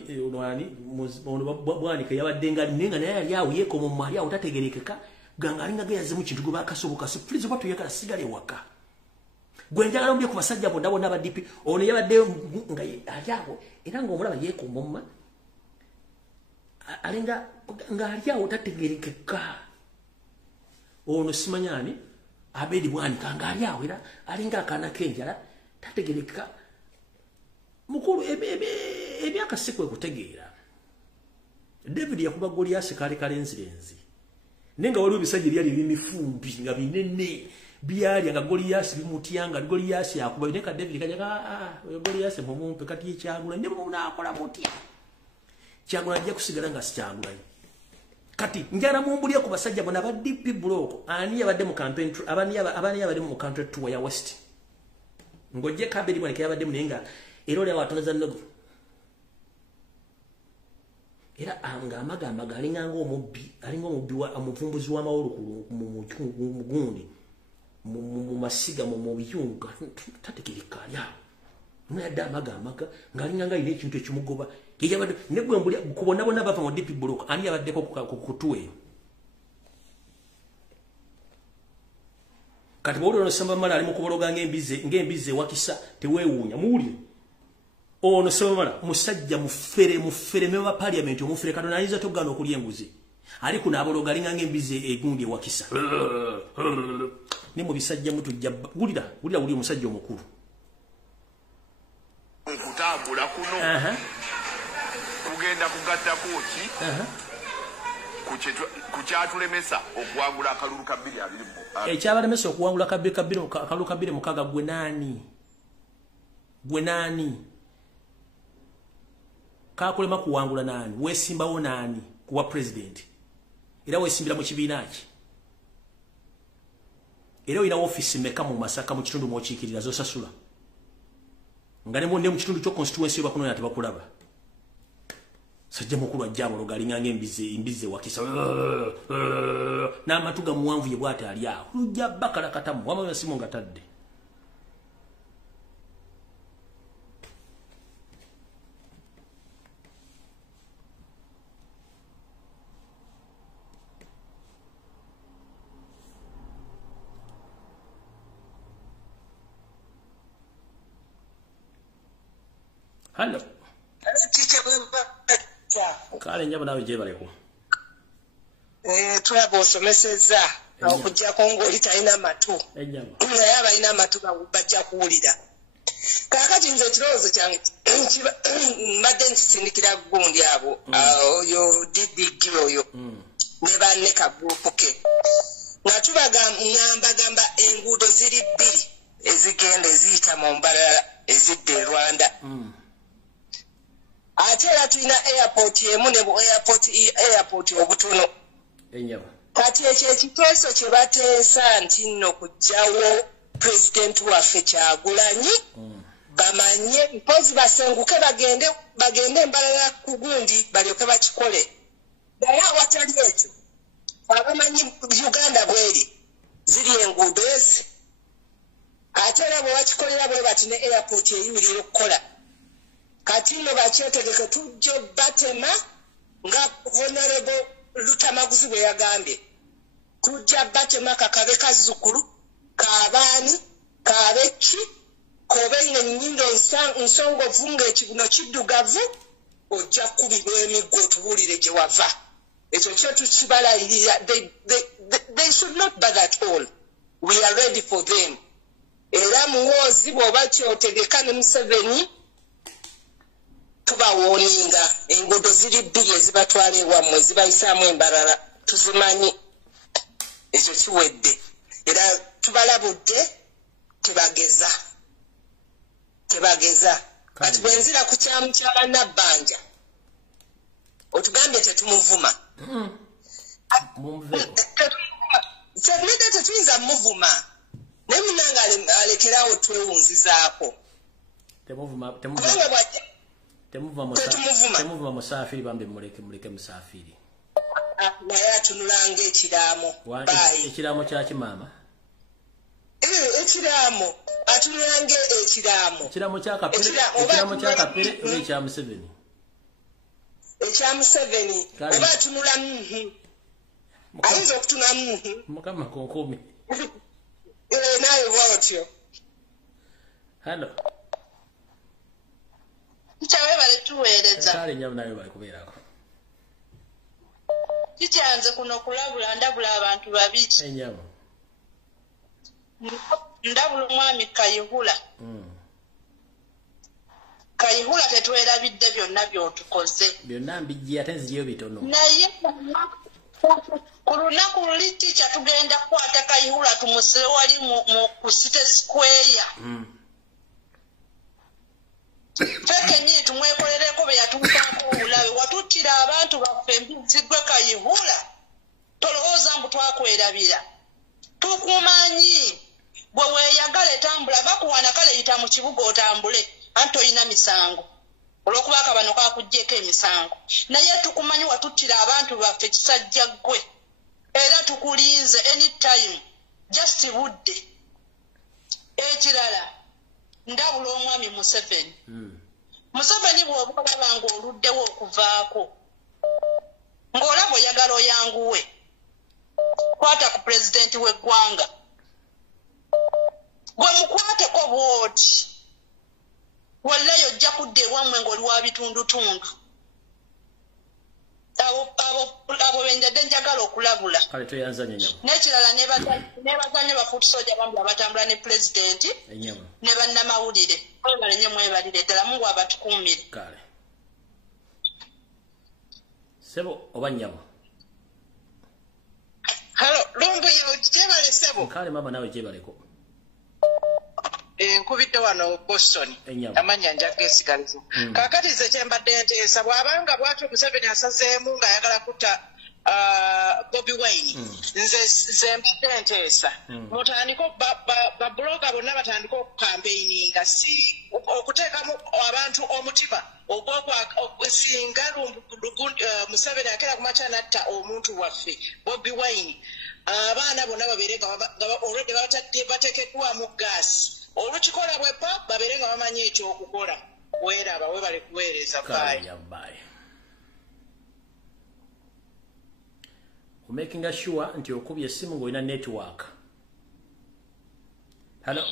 bwanika yabadde nga nenga naye yali awo yeko mu mali awo tategerekeka ganga alinga gayaze mu kintu gwe bakasoboka so please watu yakala sigale waka gwe njagala mbye ku basajja bonna ba DP ono yabadde nga ali awo era nga omulaba yeko mu alinga nga ali awo tategerekeka ono simanyani abedi bwanika nga ali awo era alinga akana kenjala tategerekeka. Mukulu ebyaka sikwe kutegeera. David yakuba Goliath kale nzirenzi. Nenga waliwo bisajja byali bimifumbi nga binene byali nga Goliath bimutyanga Goliath yakuba neka David kajaga Goliath mumumpe kati Kyagula ndimo munakola mutya. Kyagula ajja kusigala nga Kyagula. Kati njana mumbulya ku basajja bona ba DP block ani yabadde mu campaign abani yabadde mu country tour ya West. Ngoje kabeli mwana yabadde munenga erole watoneza ndogo. Era anga amagamba galinga omubbi wa omuvumbuzi wa mawolo mu gundi mu masiga mu biyunga tatekereka ya mwada amagamba galinga nga ile ekintu ekimugoba yabadde negwe mbuli kubona bona bava mu DP block ani yabadde ko kutuwe. Kati bawulira nosamba mala ali mu kubologa ngembize wakisa teweewuunya muwulire. Ono soma musajja mufere meba parliament omufere katona aliza togana okuli embuzi ali kuna abologa linga ngembize egundi wakisa ne mu bisajja mutu jabba gulira uli musajja omukulu nkutambula kuno kugenda kugatta koki kukyatulemesa okuwangula akalulu kabiri abirimu ekyabalemesa okuwangula akalulu kabiri mukaga gwe nani kakulema kuwangula nani wesimbawo nani kuwa president era wesimbira mu kibiina ki era ina office meka mu Masaka mu kitundu mu kikirira zosasula ngane mu kitundu kyo constituency bakuno yati bakulaba sajja mukulu ajjabo logalinga ngembize wakisa na matuga muwanvu ye bwata ali awo lujja bakala katamu wama yasimu ngatadde. Hello. Kale njaba nawe je baleko. Twaba osomeseza okujja kongoli talina matu. Enjaba. Yaba ina matu bajja kuwulira. Kakati nze kirowoozo kyange mbadde nsindikira gundi abo oyo DDG oyo ne banne kagurupu ke. Nga ngamba enguudo ziri bbiri ezigenda eziyita mu Mbarara ezidde Rwanda. Ate era tulina airport emu ne airport obutono. Enjaba. Kati ekyo ekiteeso kye bateesa nti nno kujjawo president waffe Kyagulanyi bamanye mpozi basenguke bagende embalala ku gundi balyoke bakikole naye awatali ekyo abamanyi Uganda bweri ziri enguudo ezi ate era bwe bakikolera bwe bati ne airport eyimirira okukola kati no bakyetegeke tujja batema nga honorable Lutamaguzi bwe yagambye tujja batema kakabe kazzukulu kaabaani kaabeki kobeine nnyindo nsongovu ng'ekibino kiddugavu ojja kubibwa emiggo otubuulire gye wava ekyo kyo tukibalayirira they should not bother at all we are ready for them era muwoozi bw'oba kyotegeka ne Museveni tubawooninga enguudo ziri bbiri ezibatwala ewammwe zibayisaamu embalala tuzimanyi ekyo kiwedde era tubalabudde tebageza kati bwenzira ku kyamu kyaba Nabbanja otugambye tetumuvuma tetuyinza muvuma naye munanga alekerawo twewunzizaako temuvuma Musafiri bambe muleke Musafiri naye atunulanga ekiraamo ekiraamo kya kimaama ekiraamo atunulanga ekiraamo kya kapere oba ekya Museveni oba atunula ayinza okutunula mukama konkumi naye bwotyo hano kikyawe bale tuweereza kale nyamu nayo bali kubeerako kikyanze kuno kulabula ndabula abantu babiri enyamu ndabula omwami Kayihula tetwerabidde byonna by'otukoze byonna mbijja ate nziyo bitono naye ku lunaku luli tica tugenda kukwata Kayihula tumusire wali ku City Square feke nyini tumwekolereko be yatuukaako obulabe watuttira abantu baffe mbizigwe Kayihula tolowooza mbu twakwerabira tukumanyi bwe weeyagala etambula bakuwana kale yita mu kibuga otambule anti oyina misango olw'okuba akabano kakuggyeko emisango naye tukumanyi watuttira abantu baffe kisajja ggwe era tukulinze anytime just budde ekirala ndabula omwami Museveni bw'oba olaba ng'oluddewo okuvaako ng'olaba oyagala oyanguwe kwata ku pulezidenti w'eggwanga gwe mukwateko bw'oti wallayo ojja kudda ewammwe ng'oli wa bitundutundu abo benjadde njagala okulabula n'ekirala nebazanye bafuutusoja bambi abatambula ne pulezidenti ne bannamawulire mwebale nnyo mwebalire ddala mungu abatukuumire kale sebo oba nnyabo halo Lumbuye kyebale sebo kale mama nawe kyebaleko nkubidde wano Boston amanya njaga esigalizo kakati ze kyembadde nteesa bw'abanga bwatyo Museveni asazeemu ng'ayagala kutta Bobi Wine nze mbadde nteesa mutandika babloga bonna batandika okukampeininga si okuteekamu abantu omutima singa Museveni akera ku makya natta omuntu waffe Bobi Wine abaana bonna babeere nga olwedde bateekeddwamu gaasi olukikola bwepa babeere nga bamanyi ekyokukola weeraba webale kuweereza bye making sure nti okubye essimu ng'olina network hello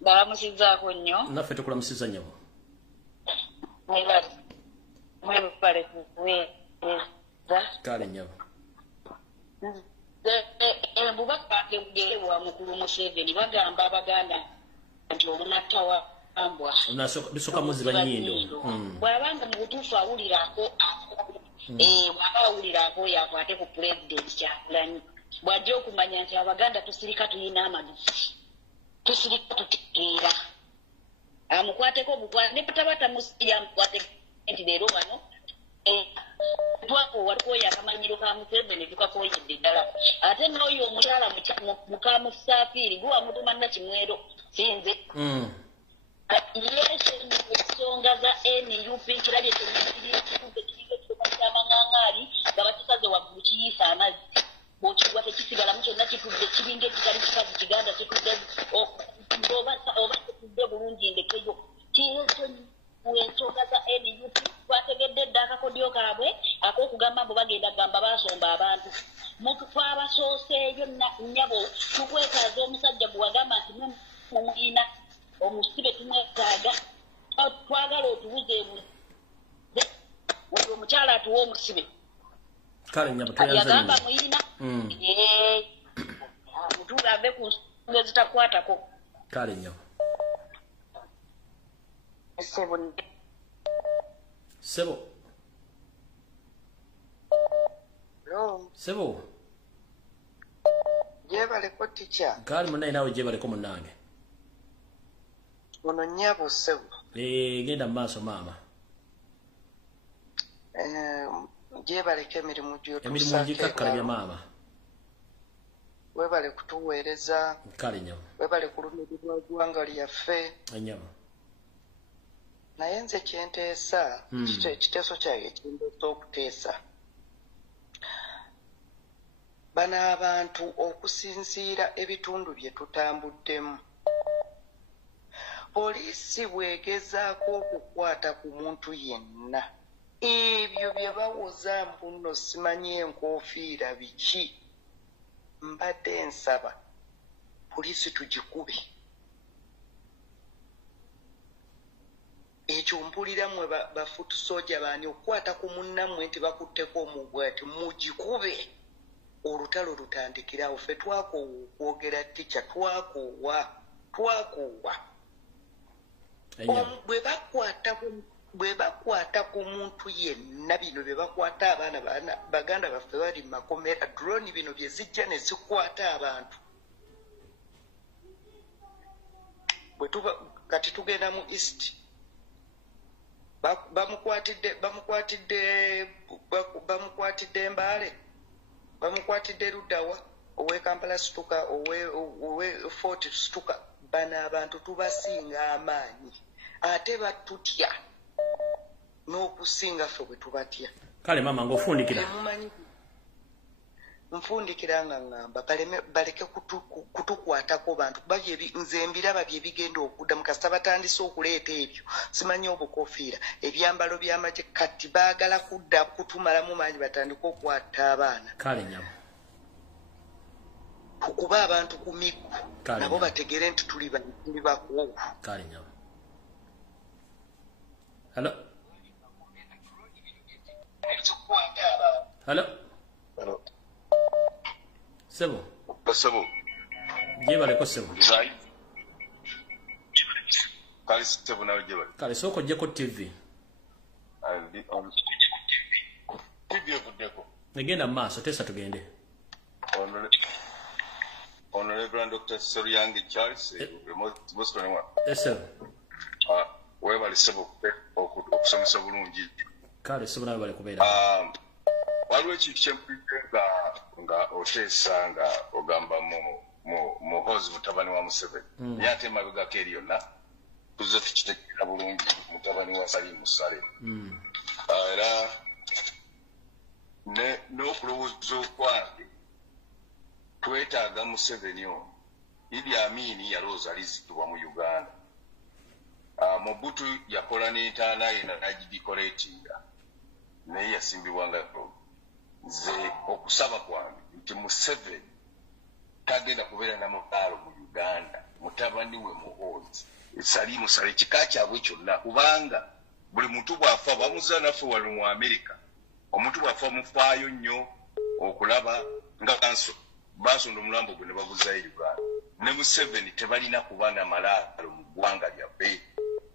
balamusizaako nnyo naffe tukulamusiza nnyabo mwebale kuweereza kale nnyabo bubaka bwa mukulu Museveni bagamba abaganda nti omunattawa ambwa bisoka muziba nnyindo bw'abanga mu butuufu awuliraako bw'aba awuliraako yakwate ku pulezidenti Kyagulanyi bw'ajja okumanya nti abaganda tusirika tulina amagezi tusirika tutegeera amukwateko bukwate ne patabata musija amukwate nti leero wano twako waliwo yakamanyiro ka Museveni tukakoyedde ddala ate n'oyo omukyala mukamusaafiri gwe wamutumanna kimwero sinze yeesonyi ensonga za NUP kirabye kyamaŋŋaŋaali nga bakikaze waggulu kiyiisa amazzi bw'okigwa tekisigalamu kyonna kitudde kiringa ekitali kikazi kiganda kitudde oba kitudde bulungi ndekeyo kiyeesonyi ensonga za NUP twategedde dda akakodyo kaabwe ak'okugamba mbu bagenda gamba basomba abantu twabasooseeyo nnyabo tukwetaaza omusajja gwe wagamba nti mumulina omusibe tumwetaaga twagala otubuze oyo omukyala atuwa omusibe yagamba muyina mutuula ave ku nsonga ezitakwatako kale nnyo Sebo. Sebo. Jebale ko ticha. Kali munai nawe jebale ko munange. Ono nyabo sebo. Genda maaso mama. Jebale ke emirimu gyotu. Emirimu gikakkala bya mama. Webale kutuweereza. Kale nnyo. Webale kulumirirwa ggwanga lyaffe. Anyama. Naye nze kyenteesa ekiteeso kyange kindeesa okuteesa bano abantu okusinziira ebitundu bye tutambuddemu poliisi bwegezaako okukwata ku muntu yenna ebyo bye bawoza mbuno simanyi enkofiira biki mbadde nsaba poliisi tugikube ekyo mpulira mwe bafutu soja baani okukwata ku munnammwe nti bakutteko omugwa ati mugikube olutalo lutandikirawo ffe twakoowa okwogera tica twakoowa bwe bakwata ku muntu yenna bino bye bakwata abaana baganda baffe bali makomera droni bino bye zijja ne zikwata abantu kati tugenda mu east bamukwatidde Mbale bamukwatidde Ludawa owe Kampala situka owe Fort situka bana abantu tubasinga amaanyi ate batutya n'okusinga ffe bwe tubatya kale mama ng'ofundikira nfundikira nga ngamba baleke kutukwatako bantu nze mbiraba bye bigenda okuddamu kasita batandise okuleeta ebyo simanyi obukofiira ebyambalo by'amagye kati baagala kudda kutumalamu maanyi batandike okukwata abaana kale nyama kukuba abantu ku miggu nabo bategere nti tuli bakuwu kale nyama halo Sebo. Sebo. Jebale ko sebo. Zai. Kali sebo nawe jebale. Kale soko jeko TV. Aldi on TV okudeko. Negenda maaso tesa tugende. Honorable Dr. Soriangi Charles, remote Boston one. Yes sir. Webale sebo okusomesa bulungi. Kale sebo nawe bale kubeera. Waliwo ekintu kyempulidde nga oteesa nga ogamba muhozi mutabani wa Museveni naye ate emabegako eri yonna tuzze tukitegeera bulungi mutabani wa Salimu Sale era n'okulowooza okwange twetaaga Museveni ono Idi Amin yalowooza alizikibwa mu Uganda Mobutu yakola n'entaana ye n'agidikoleetinga naye yasimbibwa nga nze okusaba kwange nti Museveni tagenda kubeera na mukaalo mu Uganda mutabani we muhozi Salimu Sale kika kyabwe kyonna kubanga buli muntu bw'afa bamuza naffe wali mu Amerika omuntu bw'afa mufaayo nnyo okulaba nga basonda omulambo gwe ne baguzayo Uganda ne Museveni tebalina kuba na malaalo mu ggwanga lyaffe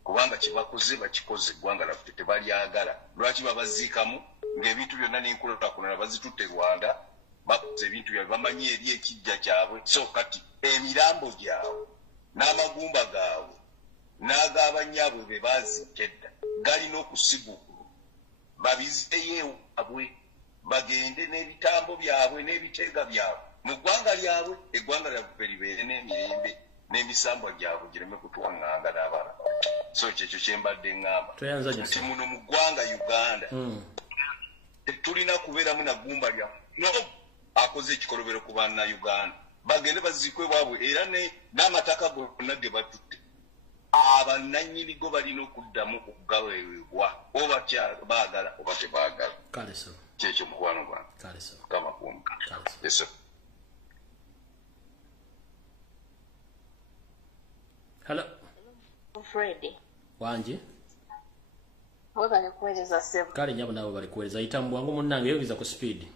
kubanga kibakoze bakikoze eggwanga laffe tebalyagala lwaki babaziikamu ng'ebintu byonna n'enkulaakulana bazitutte Rwanda bakoze ebintu byabwe bamanyi eri ekijja kyabwe so kati emirambo gyabwe n'amagumba gaabwe n'ag'abanyaabwe be baaziika edda galina okusigukulu babizeeyo abwe bagende n'ebitambo byabwe n'ebiteega byabwe mu ggwanga lyabwe eggwanga lyabwe libeere n'emirembe n'emisambwa gyabwe gireme kutwaŋŋanga n'abaana so kyekyo kyembadde ŋŋamba nti muno mu ggwanga Uganda tetulina kubeeramu nagumba lyaffe no akoze ekikolobero ku banna Uganda bagende baziikwe bwabwe era n'amataka gonna ge batutte abannannyinigo balina okuddamu okugaweebwa oba baagala oba tebaagala kyekyo mukwano gwange kama kuomu eso hello Freddy wanji bali kuweleza sebo kale nyabo nabo bali kuweleza itambu wangu munnange yongeza ku speed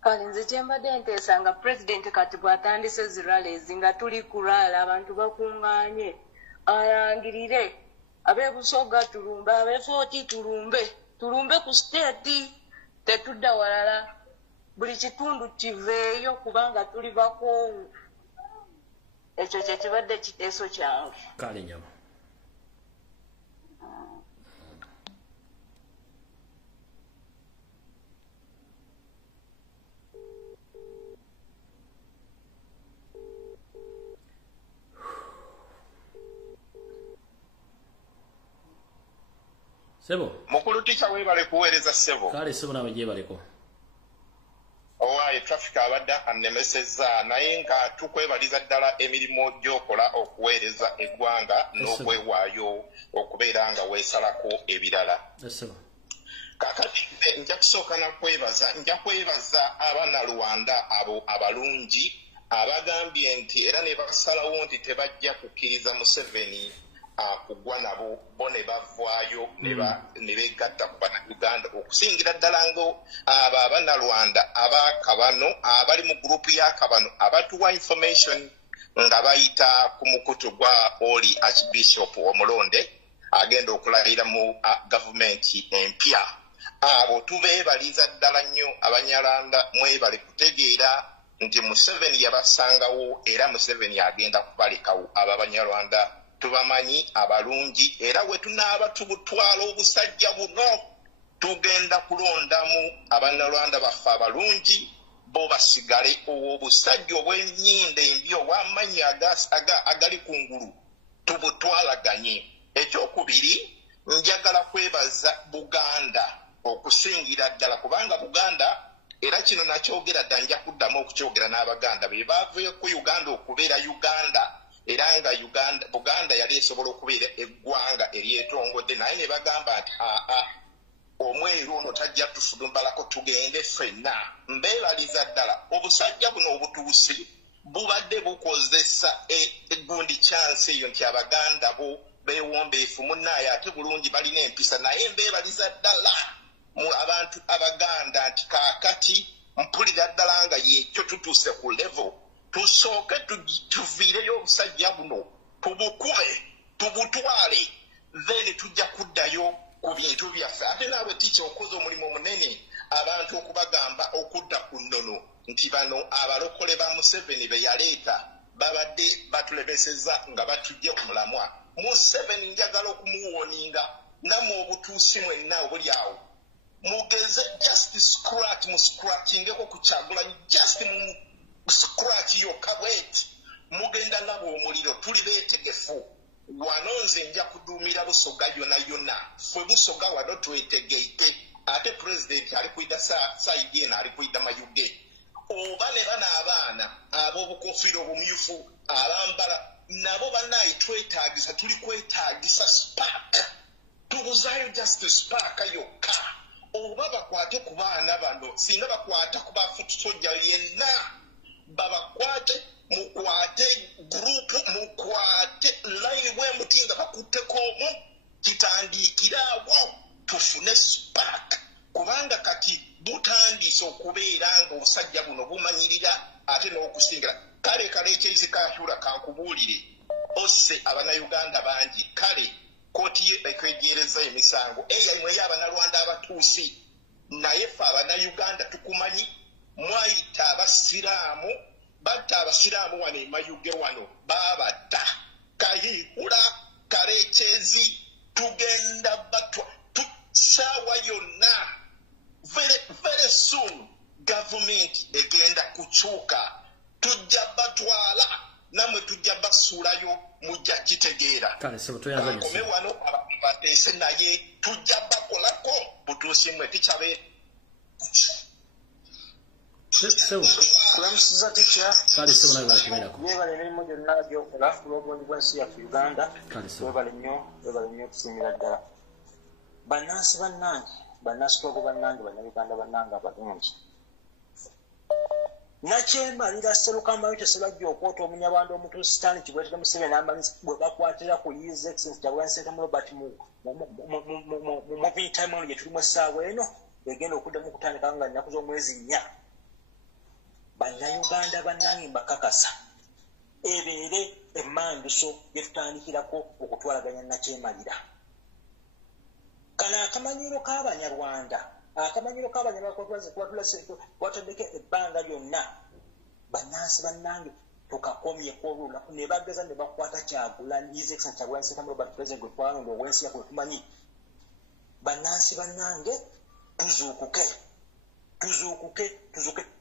kale nze kyembadde nteesanga president kati bw'atandise zirales nga tuli kulala abantu bakuŋŋaanye ayangirire ab'ebusoga tulumbe ab'efooti tulumbe ku state tetudda walala buli kitundu kiveeyo kubanga tuli bakoowu ekyo kye kibadde kiteeso kyange kale nyabo Sebo. Mukulu ticha webale kuweereza sebo. Kale sebo nawe gye baleko. Owaye traffic abadda annemeseza naye nga tukwebaliza ddala emirimu gy'okola okuweereza eggwanga n'okwewaayo okubeera nga weesalako ebirala. Sebo. Kakati nja kusooka nja kwebaza Abanalwanda abo abalungi abagambye nti era ne basalawo nti tebajja kukkiriza Museveni kugwa nabo bo ne bavaayo ne beegatta ku Bannayuganda okusingira ddala ngo abo Abanalwanda abaakabano abali mu gurupu y'akabano abatuwa information nga bayita ku mukutu gwa Oli Archbishop Omulonde agenda okulayira mu gavumenti empya. Abo tubeebaliza ddala nnyo Abanyalanda mwebale kutegeera nti Museveni yabasangawo era Museveni agenda kubalekawo abo Abanyalwanda tubamanyi abalungi era we tunaaba tubutwala obusajja buno tugenda kulondamu Abanalwanda baffe abalungi bo basigale obusajja obw'ennyindo embi obw'amanyi agali kungulu tubutwalaganye. Ekyokubiri njagala kwebaza Buganda okusingira ddala kubanga Buganda era kino nakyogera dda nja kuddamu okukyogera n'Abaganda be bavuye ku Uganda okubeera Uganda era nga Buganda yali esobola okubeera eggwanga eryetongodde naye ne bagamba nti omweru ono tajja tufudumbalako tugende ffenna. Mbeebaliza ddala obusajja buno obutuusi bubadde bukozesa eggundi chance eyo nti Abaganda bo beewombeefu munnaye ate bulungi balina empisa naye mbeebaliza ddala mu abantu Abaganda nti kaakati mpulira ddala nga yekyo tutuuse ku level tusooke tuviireyo obusajja buno tubukube tubutwale then tujja kuddayo ku bintu byaffe. Ate naawe ticha okoze omulimu omunene abantu okubagamba okudda ku nnono nti bano abalokole ba Museveni be yaleeta babadde batulemeseza nga batujje ku mulamwa. Museveni njagala okumuwoninga namwe obutuusi mwenna obuli awo mugeze just scratch mu scratchingeko ku Kyagulanyi just mu scratch yokka bweti mugenda nabo omuliro tuli beetegefu wano nze nja kuduumira Busoga yonna yonna fwe Busoga wano twetegeite ate president ali kwidda sayidi eno ali kwidda mayuge oba ne bana abaana ab'obukofiira obumyufu abambala nabo bannaye twetaagisa tuli kwetaagisa spark tubuzaayo just spark yokka oba bakwate ku baana bano singa bakwata ku bafutusojja yenna babakwate mukwate group mukwate line bwe mutinga bakutteko omu kitandikiraawo tufune spark kubanga kati butandise okubeera nga obusajja buno bumanyirira ate n'okusingira kale ekyezikahyula kankubuulire ose Abanayuganda bangi kale kooti ye ekwegereza emisango eyalimu ey'Abanalwanda abatuusi naye ffe Abanayuganda tukumanyi mwayita Abasiraamu batta Abasiraamu wano emayuge wano babatta Kahigula Kalekyezi tugenda batwa sawa yonna very soon government egenda kuchuka tujja batwala namwe tujja basulayo mujja kitegeera kale sebo toyanza kome wano abatese naye tujja bakolako butuusi mwe tichabe sebo kulamusiza ticha kale sebo nawe balakimerako yebale n'emirimu gyonna gyokola ku lw'obulungi bw'ensi yaffe Uganda webale nnyo okusiimira ddala bannansi bannange bannasitoogo bannange bannayuganda bannange abalungi nakyemalira Sserukamba wekyo sebajja okwota omunyabanda omutuusitaani kibwetera Museveni amanyi bwe bakwatira ku His Excellency Kyagulanyi Ssentamu Robert mu biitamu gye tulimu essaawa eno egenda okuddamu okutandika nga nnaku z'omwezi 4 bannayuganda bannange mbakakasa ebeere emmanduso gye tutandikirako okutwalaganya nakyemalira kano akamanyiro k'Abanyarwanda watondeke ebbanga lyonna bannansi bannange tukakomyeko olunaku ne bageza ne bakwata Kyagulanyi His Excellency Kyagulanyi Ssentamu Robert President gwe twalonda ow'ensi yaffe tumanyi bannansi bannange tuzuukuke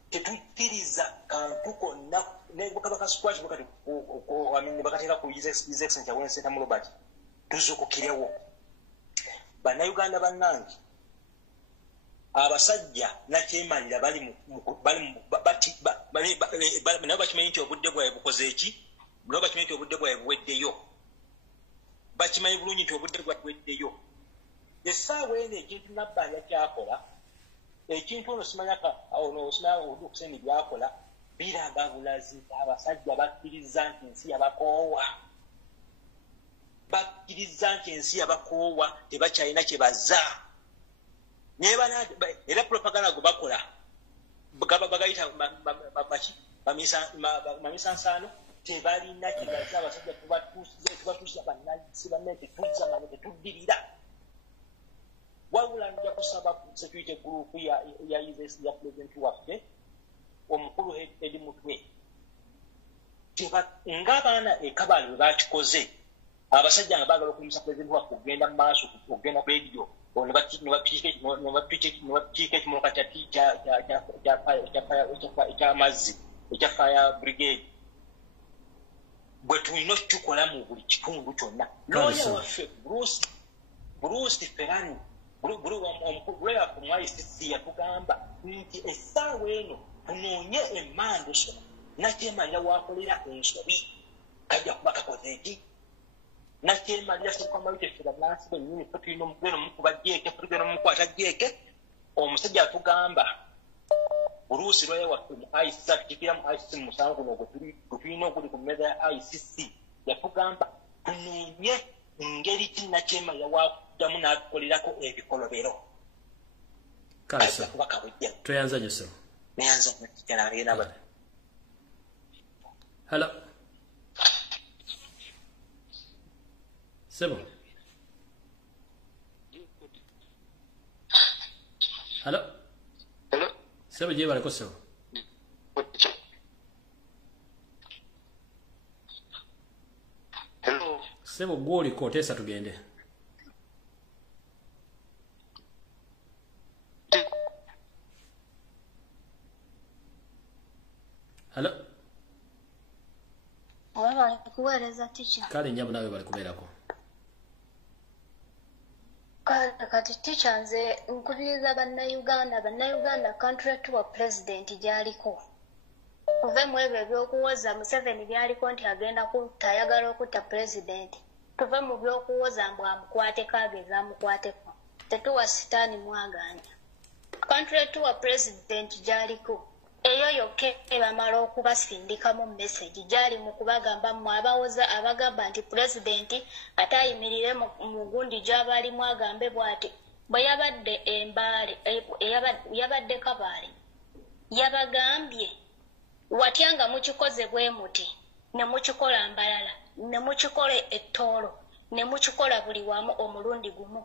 tetukkiriza kantu konna nebakabakasukwaji bakateeka ku His Excellency Kyagulanyi Ssentamu Robert tuzuukukirewo bannayuganda bannange abasajja nakyemalira nabo bakimanyi nti obudde bwawe bukoze eki nabo bakimanyi nti obudde bwawe buweddeyo bakimanyi bulungi nti obudde bwawe buweddeyo essaawa eno ekintu nabbanja kyakola ekintu ono simanyaka okuseni byakola biraga bulazi abasajja bakkiriza nti ensi yabakoowa tebakyalina kye bazza era propaganda gwe bakola bagayita bamisansaano tebalina kye bazza abasajja tubatuusiza bannansi banne tetuddirira wabula nja kusaba security group ya president waffe omukulu edi mutwe ng'abaana ekabali bwe bakikoze abasajja nga baagala okulumisa president waffe okugenda mu maaso okugenda ku radio nebatiika ekimotoka ekyamazzi ekya fire brigade bwe tulina okitukola mu buli kitundu kyonna looya waffe Bruce Ferrani omukulu ku ICC yatugamba nti essaawa eno tunoonye emmanduso nakyemalira wakolera ensobi kajja kuba kakoze eki nakyemalira Sserukamba wekyo bannansi bennyini ffe tulina omugendo mukuba jjeeke tulina omukwata jjeeke omusajja atugamba Bruce lwaya waffe mu ICC atutikira mu ICC mu musango guno gwe tulina oguli ku mmeeza ya ICC yatugamba tunoonye ngeri ki nakyemalira wakuddamu n'atukolerako ebikolobero kalesa toyanza nyo sebo neyanza naba hello sebo hello sebo je baleko sebo sebo gwoli kotesa tugende hello wala kuweleza teacher kale nyabo nawe bali kuberako kati teacher nze nkubiriza bannayuganda country tour president gyaliko kuve mu ebyo ebyokuwoza Museveni byaliko nti agenda tayagala okutta president tuve mu byokuwoza mbu amukwateko ageza amukwateko tetuwa sitaani mwaganya country tour president gyaliko eyo yokka ebamala okubasindikamu message gyali mu kubagamba mmwe abawoza abagamba nti pulezidenti ate ayimirire mu gundi gy'abalimu agambe bw'ati bwe yabadde embaale yabadde kabaale yabagambye watya nga mukikoze bwe muti ne mukikola mbalala ne mukikola ettoolo ne mukikola buli wamu omulundi gumu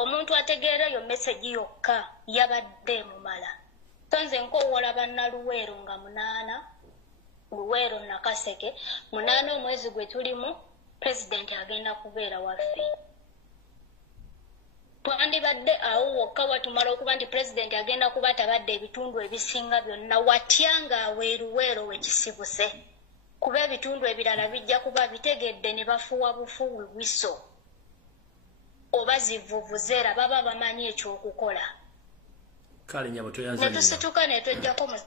omuntu ategeera eyo message yokka yabadde mumala tonze nkoowola bannaluweero nga 8 luweero nakaseke 8 omwezi gwe tulimu pulezidenti agenda kubeera waffe twandibadde awo wokka watumala okuba nti president agenda kuba tabadde ebitundu ebisinga byonna watyanga aweeruweero wekisibuse kuba ebitundu ebirala bijja kuba bitegedde ne bafuwa bufuwi bwiso oba zivuvuzeera baba bamanyi ekyokukola kale nyabo toyanza netusituka netwejjako mu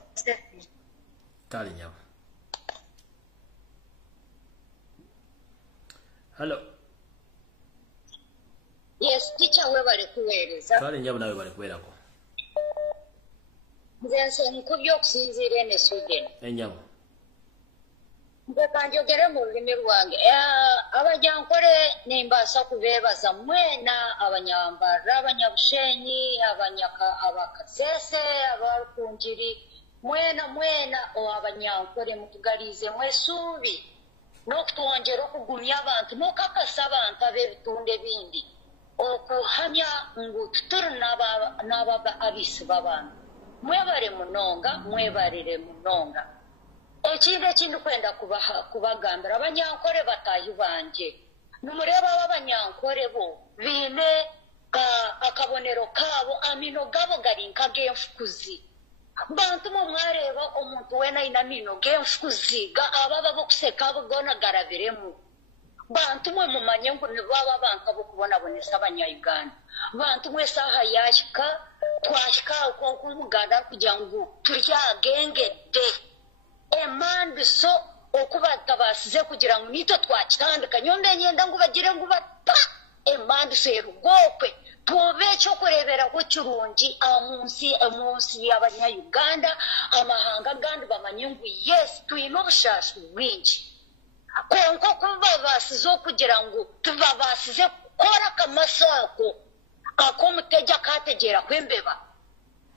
kale nyabo hello yes teacher webale kuweereza kale nyabo nawe bale kuweerako nze nsenkubye okusinziira ne Sweden enyabo nze kanjogere mu lulimi lwange abajankole nimbaasa kubeebaza mwena abanyambara abanyabushenyi abakasese abakunjiri mwena abanyankole mutugalize mwesuubi n'okutwongera okugumya abantu n'okakasa abantu ab'ebitundu ebindi okuhamya ngu tuturi n'ababa abisi b'abantu mwebale mwebalire munonga ekintu ekindi kwenda kubagambira abanyankole bataahi banje nimureebawo abanyankole bo biine akabonero kaabo amino gabo gari nk'ag'enfukuzi bantu mwareeba omuntu weena aine amino g'enfukuzi ababa bokuseka abo goona garabiremu bantu mwe mumanye ngu nibaba abantu ab'okubonabonesa abanyayuganda bantu mwe esaaha yahika twahika okumuganda kugira ngu turyagengedde emandi so okuba tabasize kugira ngu nito twakitandika nyonde nyenda ngu bagire ngu bata emandi so erugokwe tuobe ekyokureeberaho kirungi omunsi y'abanyayuganda amahanga gandi bamanye ngu yes tuyina obushaashi bwingi konka okubabasize okugira ngu tubabasize kukora akamasa ako ak'omuteja kategeeraho embeba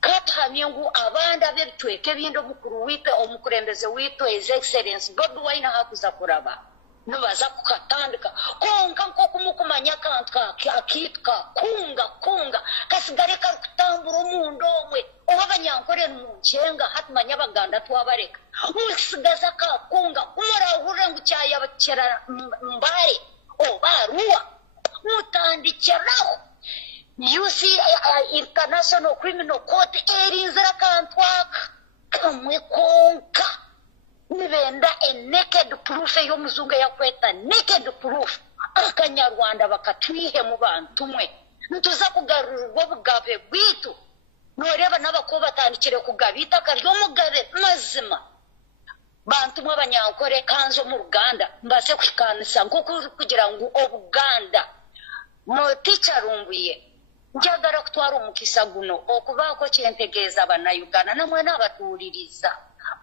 katuhamye ngu abandi ab'ebitweka ebindi omukuru wiitu omukulembeze wiitu his excellence bobi wine hakuza kuraba nibaza kukatandika konka nk'okumukumanya akantu akiituka kunga kasigare karikutambura omundu omwe oba abanyankore nimuncenga hatumanya abaganda twabareka mukisigaza kakunga kumurahurire ngu kyayabakira mbare oba aruwa mutandikiraho International Criminal Court erinzira akantu aka kamwe konka nibenda naked proof ey'omuzungu eyakweta naked proof akanyarwanda bakatwihe mu bantu mwe nituza kugarurirwa obugabe bwitu noreeba n'abakuru batandikire kugaba itaka ry'omugabe mazima bantu mwe abanyankore kanzo mu Ruganda mbase kukanisa nk'okuri kugira ngu obuganda mu teacher Lumbuye njagala kutwara omukisa guno okubaako kyentegeeza bannayuganda namwe n'abatuuliriza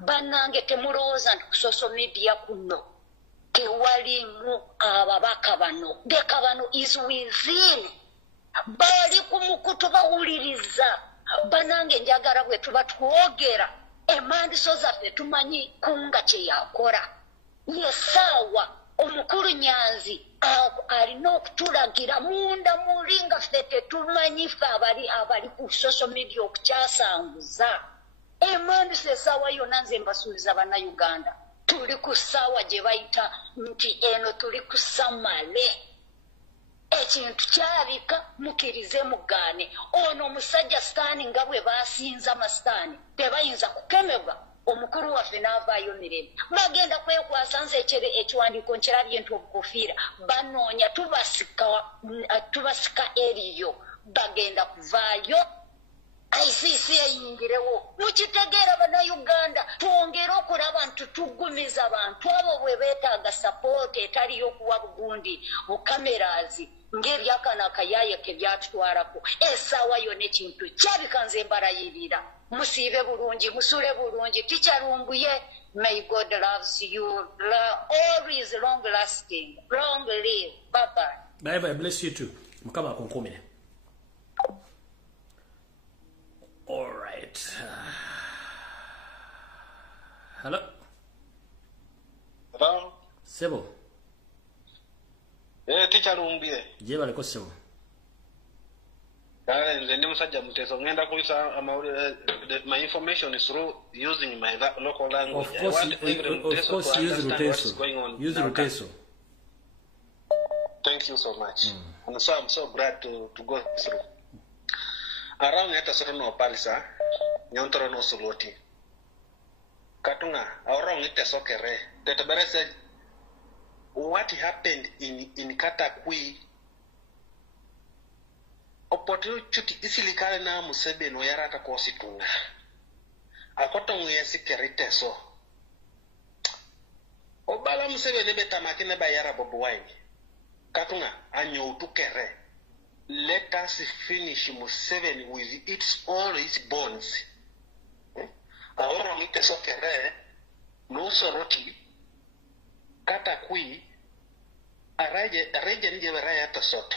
bannange temulowooza nti ku social media kuno tewalimu ababaka bano beka bano is within bali ku mukutu bawuliriza bannange njagala bwe tuba twogera emandiso zaffe tumanyi kunga kye yakora yesaawa omukulu Nyanzi alina okutulagira munda mulinga ffe tetumanyi ffe abali ku social media okukyasanguza emandiso esaawa yonna nze mbasuubiza bannayuganda tuli ku ssaawa gye bayita nti eno tuli ku samale ekintu kyabika mukirize mugaane ono omusajja sitaani nga bwe basinza amasitaani tebayinza kukemebwa omukuru waffe n'avaayo mirembe bagenda kwekwasa nze ekiwandiiko nkirabye nti obukofiira banoonya tubasika eriyo bagenda kuvaayo ICC eyingirewo mukitegeera bannayuganda twongere okulaba nti tugumiza abantu abo bwe beetaaga sapooti etaliyo okuwa bugundi bukamerazi ng'ebyakana akayaye ke byatutwalako essaawa yonna ekintu kyabika nze mbarayirira musiibe bulungi musule bulungi teacher Lumbuye may God loves you always long lasting long live bye bye bless you too mukama akunkumire. All right. Hello. Hello. Sebo. Teacher Lumbuye. Je baliko sebo. Nze ndi musajja muteso ngenda kuyisa my information is through using my local language. Of course use Ruteso. Use Ruteso. Thank Thank you so much. And so I'm so glad to go through. Around at a certain palisa, Yontoro no Suloti. Katunga, around it as okay. That Barra said, what happened in Katakwi? Opportunity isili kale na Musebe no yarata kositunga. Akotonga yesikirite so. Obala Musebe nebeta makine bayara bobo wine. Katunga anyo utukere. Let us finish Museveni with all its bonds. Ahora mite sokere no soroti Katakwi araje nije beraya tasoto.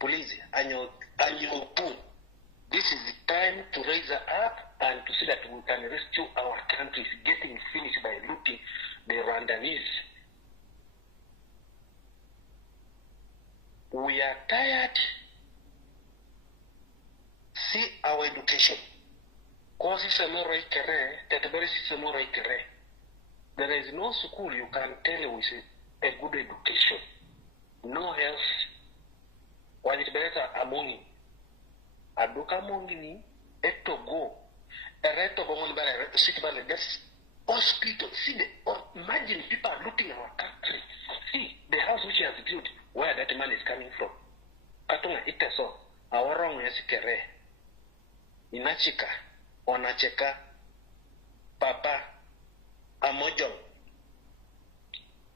Police, anyo pu. This is the time to raise up and to see that we can rescue our countries getting finished by looting the Rwandese. We are tired. See our education. Cause it's a more right. There is no school you can tell with a good education. No health. While it's better among Aduka Mongini, Etogo, Eretogo, that's hospital. See, imagine people are looting at our country. See, the house which he has built, where that man is coming from. Katunga iteso, our wrong is kere. Inachika, Onacheka, Papa, Amojo,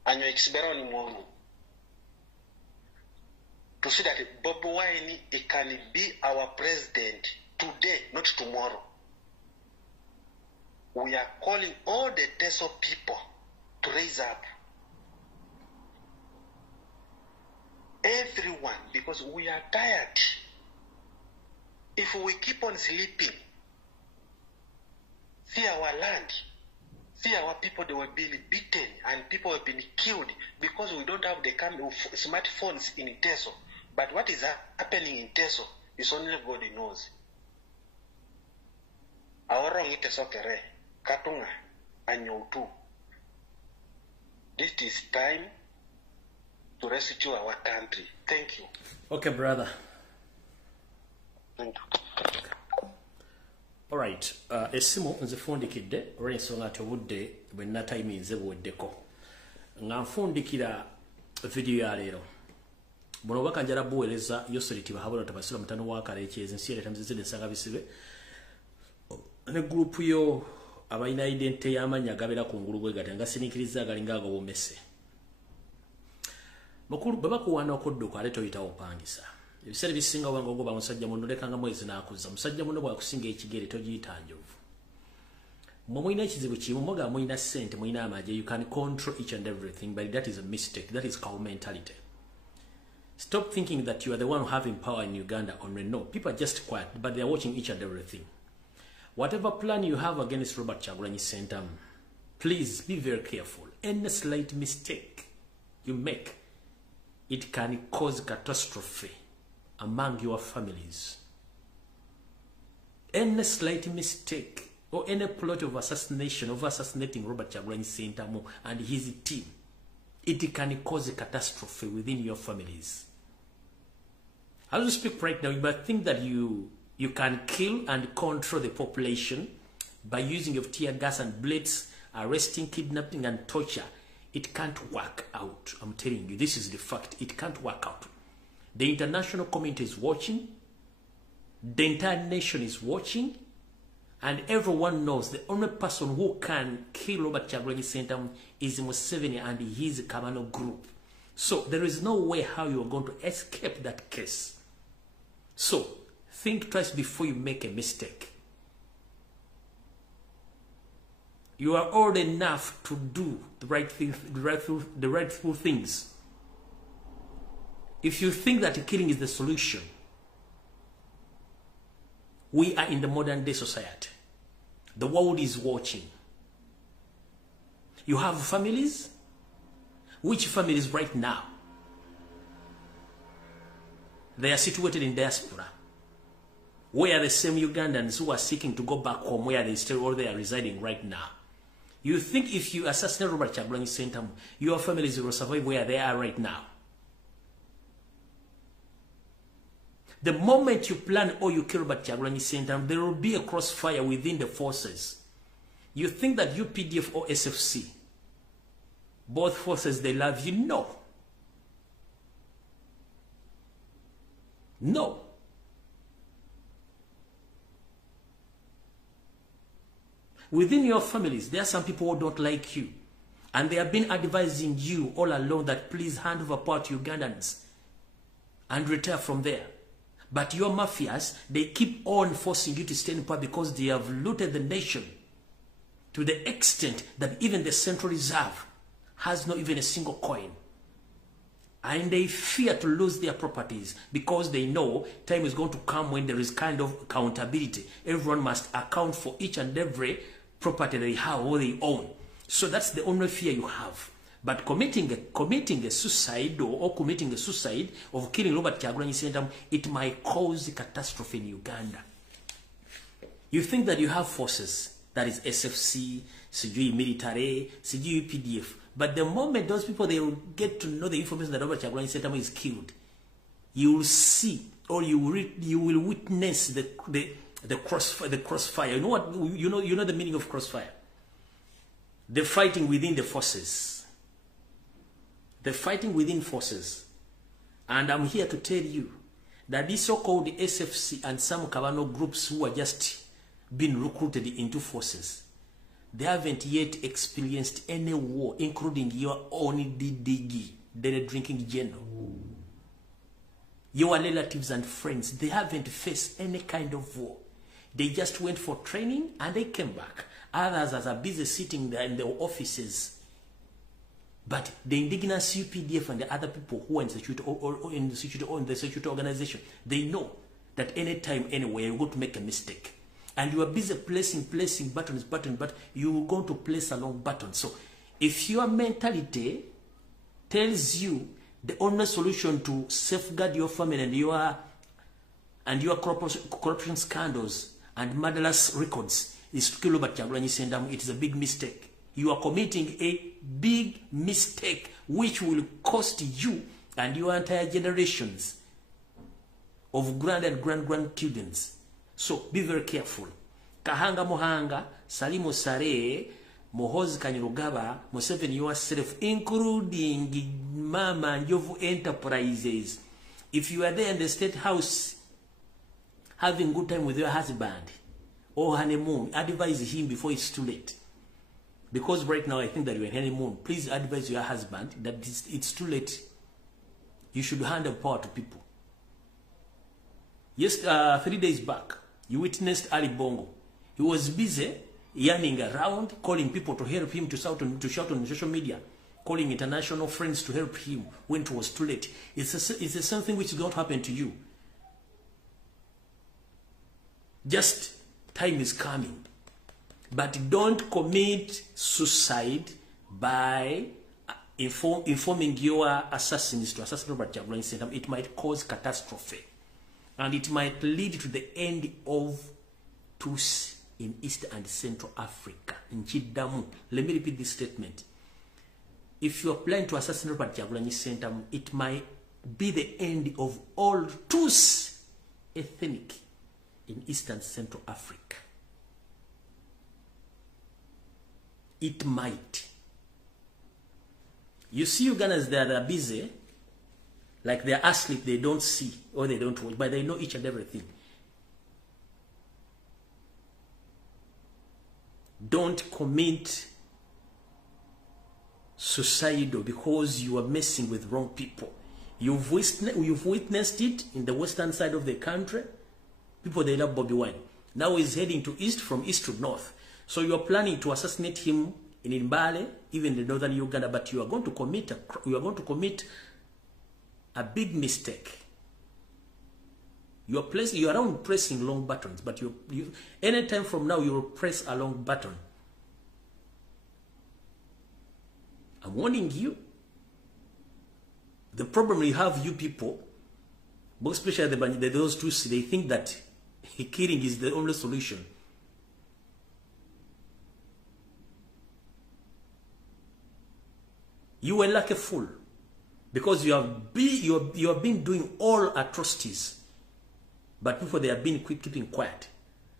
and your experiment money. To see that Bob Wine it can be our president today, not tomorrow. We are calling all the Teso people to raise up. Everyone, because we are tired. If we keep on sleeping, see our land, see our people, they were being beaten and people have been killed because we don't have the kind of smartphones in Teso. But what is happening in Teso is only God knows. Our wrong it is okay. Katunga and you too. This is time to rescue our country. Thank you. Okay, brother. Thank you. All right. Esimo nze fundikidde olw'ensonga ati obudde bwe nnatayimize buweddeko. Nga nfundikira video ya leero. Buno bakanjala buweereza Yoseri tibahabula tabasira mutano wa Kalekyezi nsi yaleeta muzizide nsanga bisibe. Ne group yo abalina identity y'amanya agabera ku ngulu bwe gati nga siniikiriza agalinga ago bomese. Mukulu baba kuwana okodduka aleto yita opangisa. Ebiseera bisinga wango goba musajja munno lekanga mwezi n'akuzza. Musajja munno bw'akusinga ekigere togiyita njovu. Mwe mulina ekizibu kimu moga mulina ssente mulina amagye. You can control each and everything, but that is a mistake. That is cow mentality. Stop thinking that you are the one having power in Uganda or no. People are just quiet, but they are watching each and everything. Whatever plan you have against Robert Kyagulanyi Ssentamu, please be very careful. Any slight mistake you make, it can cause catastrophe among your families. Any slight mistake or any plot of assassination, of assassinating Robert Kyagulanyi Ssentamu and his team, it can cause a catastrophe within your families. As we speak right now, you might think that you can kill and control the population by using of tear gas and bullets, arresting, kidnapping, and torture. It can't work out. I'm telling you, this is the fact. It can't work out. The international community is watching. The entire nation is watching. And everyone knows the only person who can kill Robert Kyagulanyi Ssentamu is Museveni and his Kabano group. So there is no way how you are going to escape that case. So think twice before you make a mistake. You are old enough to do the right thing, the rightful things. If you think that killing is the solution, we are in the modern day society. The world is watching. You have families. Which families right now? They are situated in diaspora, where the same Ugandans who are seeking to go back home where they stay or they are residing right now. You think if you assassinate Robert Kyagulanyi Ssentamu, your families will survive where they are right now? The moment you plan or you kill Robert Kyagulanyi Ssentamu, there will be a crossfire within the forces. You think that UPDF or SFC, both forces, they love you? No. No. Within your families, there are some people who don't like you. And they have been advising you all along that please hand over power to Ugandans and retire from there. But your mafias, they keep on forcing you to stay in power because they have looted the nation to the extent that even the Central Reserve has not even a single coin. And they fear to lose their properties because they know time is going to come when there is kind of accountability. Everyone must account for each and every property they have or they own. So that's the only fear you have. But committing a suicide or committing a suicide of killing Robert Kyagulanyi Ssentamu, it might cause a catastrophe in Uganda. You think that you have forces, that is SFC, CGU military, CGU UPDF. But the moment those people, they will get to know the information that Robert Kyagulanyi Ssentamu is killed, you will see or you will witness the crossfire. You know what? You know the meaning of crossfire. The fighting within the forces. The fighting within forces. And I'm here to tell you that these so-called SFC and some Kabano groups who are just being recruited into forces, they haven't yet experienced any war, including your own DDG, the drinking general. Your relatives and friends, they haven't faced any kind of war. They just went for training and they came back. Others are busy sitting there in their offices. But the indigenous UPDF and the other people who are in the security or in the security organization, they know that anytime, anywhere, you're going to make a mistake. And you are busy placing buttons, but you're going to place a long button. So if your mentality tells you the only solution to safeguard your family and your corruption scandals and murderous records is to kill Robert Kyagulanyi Ssentamu, it is a big mistake. You are committing a big mistake which will cost you and your entire generations of grand and grandchildren. So be very careful. Kahanga Mohanga, Salimo Sare, Mohozi Kanyirugaba, Museveni yourself, including Mama Njovu Enterprises. If you are there in the State House having good time with your husband or honeymoon, advise him before it's too late. Because right now I think that you're in honeymoon. Please advise your husband that it's too late. You should hand over power to people. Yes, 3 days back, you witnessed Ali Bongo. He was busy yearning around, calling people to help him to shout on social media, calling international friends to help him when it was too late. It's the same thing which is going to happen to you. Just time is coming. But don't commit suicide by informing your assassins to assassinate Robert Kyagulanyi Ssentamu. It might cause catastrophe. And it might lead to the end of truce in East and Central Africa. Nchidamu. Let me repeat this statement. If you are planning to assassinate Robert Kyagulanyi Ssentamu, it might be the end of all truce ethnic in East and Central Africa. It might. You see Ugandans that are busy, like they're asleep, they don't see or they don't watch, but they know each and everything. Don't commit suicidal because you are messing with wrong people. You've witnessed it in the western side of the country. People, they love Bobby Wine. Now he's heading to east, from east to north. So you are planning to assassinate him in Mbale, even in northern Uganda, but you are going to commit a big mistake. You are around pressing long buttons, but anytime from now you will press a long button. I'm warning you. The problem you have, you people, but especially those two, they think that killing is the only solution. You were like a fool because you have been doing all atrocities But people, they have been keeping quiet.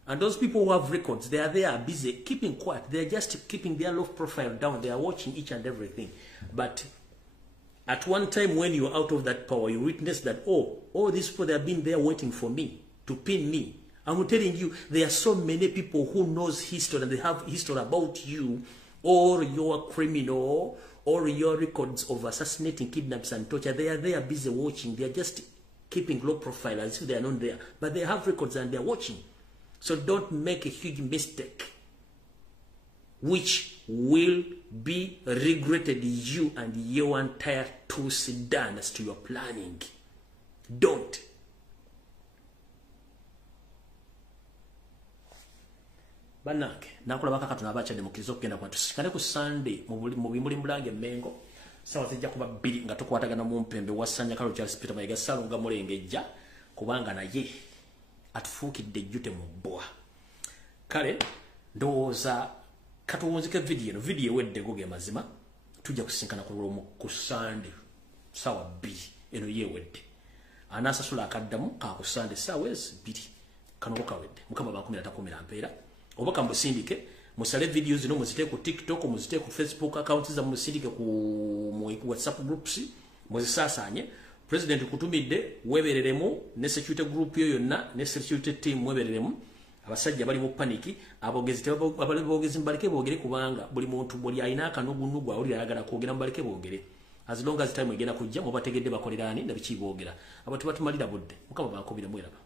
And those people who have records, they are there busy keeping quiet. They are just keeping their low profile down. They are watching each and everything. But at one time when you're out of that power, you witness that, all these people, they have been there waiting for me, to pin me. I'm telling you, there are so many people who knows history and they have history about you or your criminal or your records of assassinating, kidnaps and torture. They are there busy watching. They are just keeping low profile as if they are not there. But they have records and they are watching. So don't make a huge mistake which will be regretted, you and your entire Tutsi dynasty you're planning. Don't. Banake, nakola baka katuna bacha demokizo kugenda kwa tusikane ku Sunday mu bimuli mulange mengo sawa zijja kuba 2 nga tukwatagana mu mpembe wasanya kalo Charles Peter Mayiga salunga mulengejja kubanga naye atufuukidde jute mu bboa kale ndowooza katuwunzike video wedde goge mazima tujja kusinkana ku Sunday sawa 2 eno yewedde anasasula akaddamu ka ku Sunday sawa 2 kanoko kawedde mukama bankumira mpeera obaka musindike musale videos zino muzite ku TikTok muzite ku Facebook accounts za musindike ku WhatsApp groups muzisasanye president kutumidde webereremu ne security group yo yonna ne security team webereremu abasajja bali mu paniki abogezi mbalike bogere kubanga buli muntu buli ayina akanugunugu awuli ayagala kwogera mbalike bogere as long as time igenda kujja mubategedde bakolerani na bichi bogera abantu batumalira budde mukaba bankobira mweraba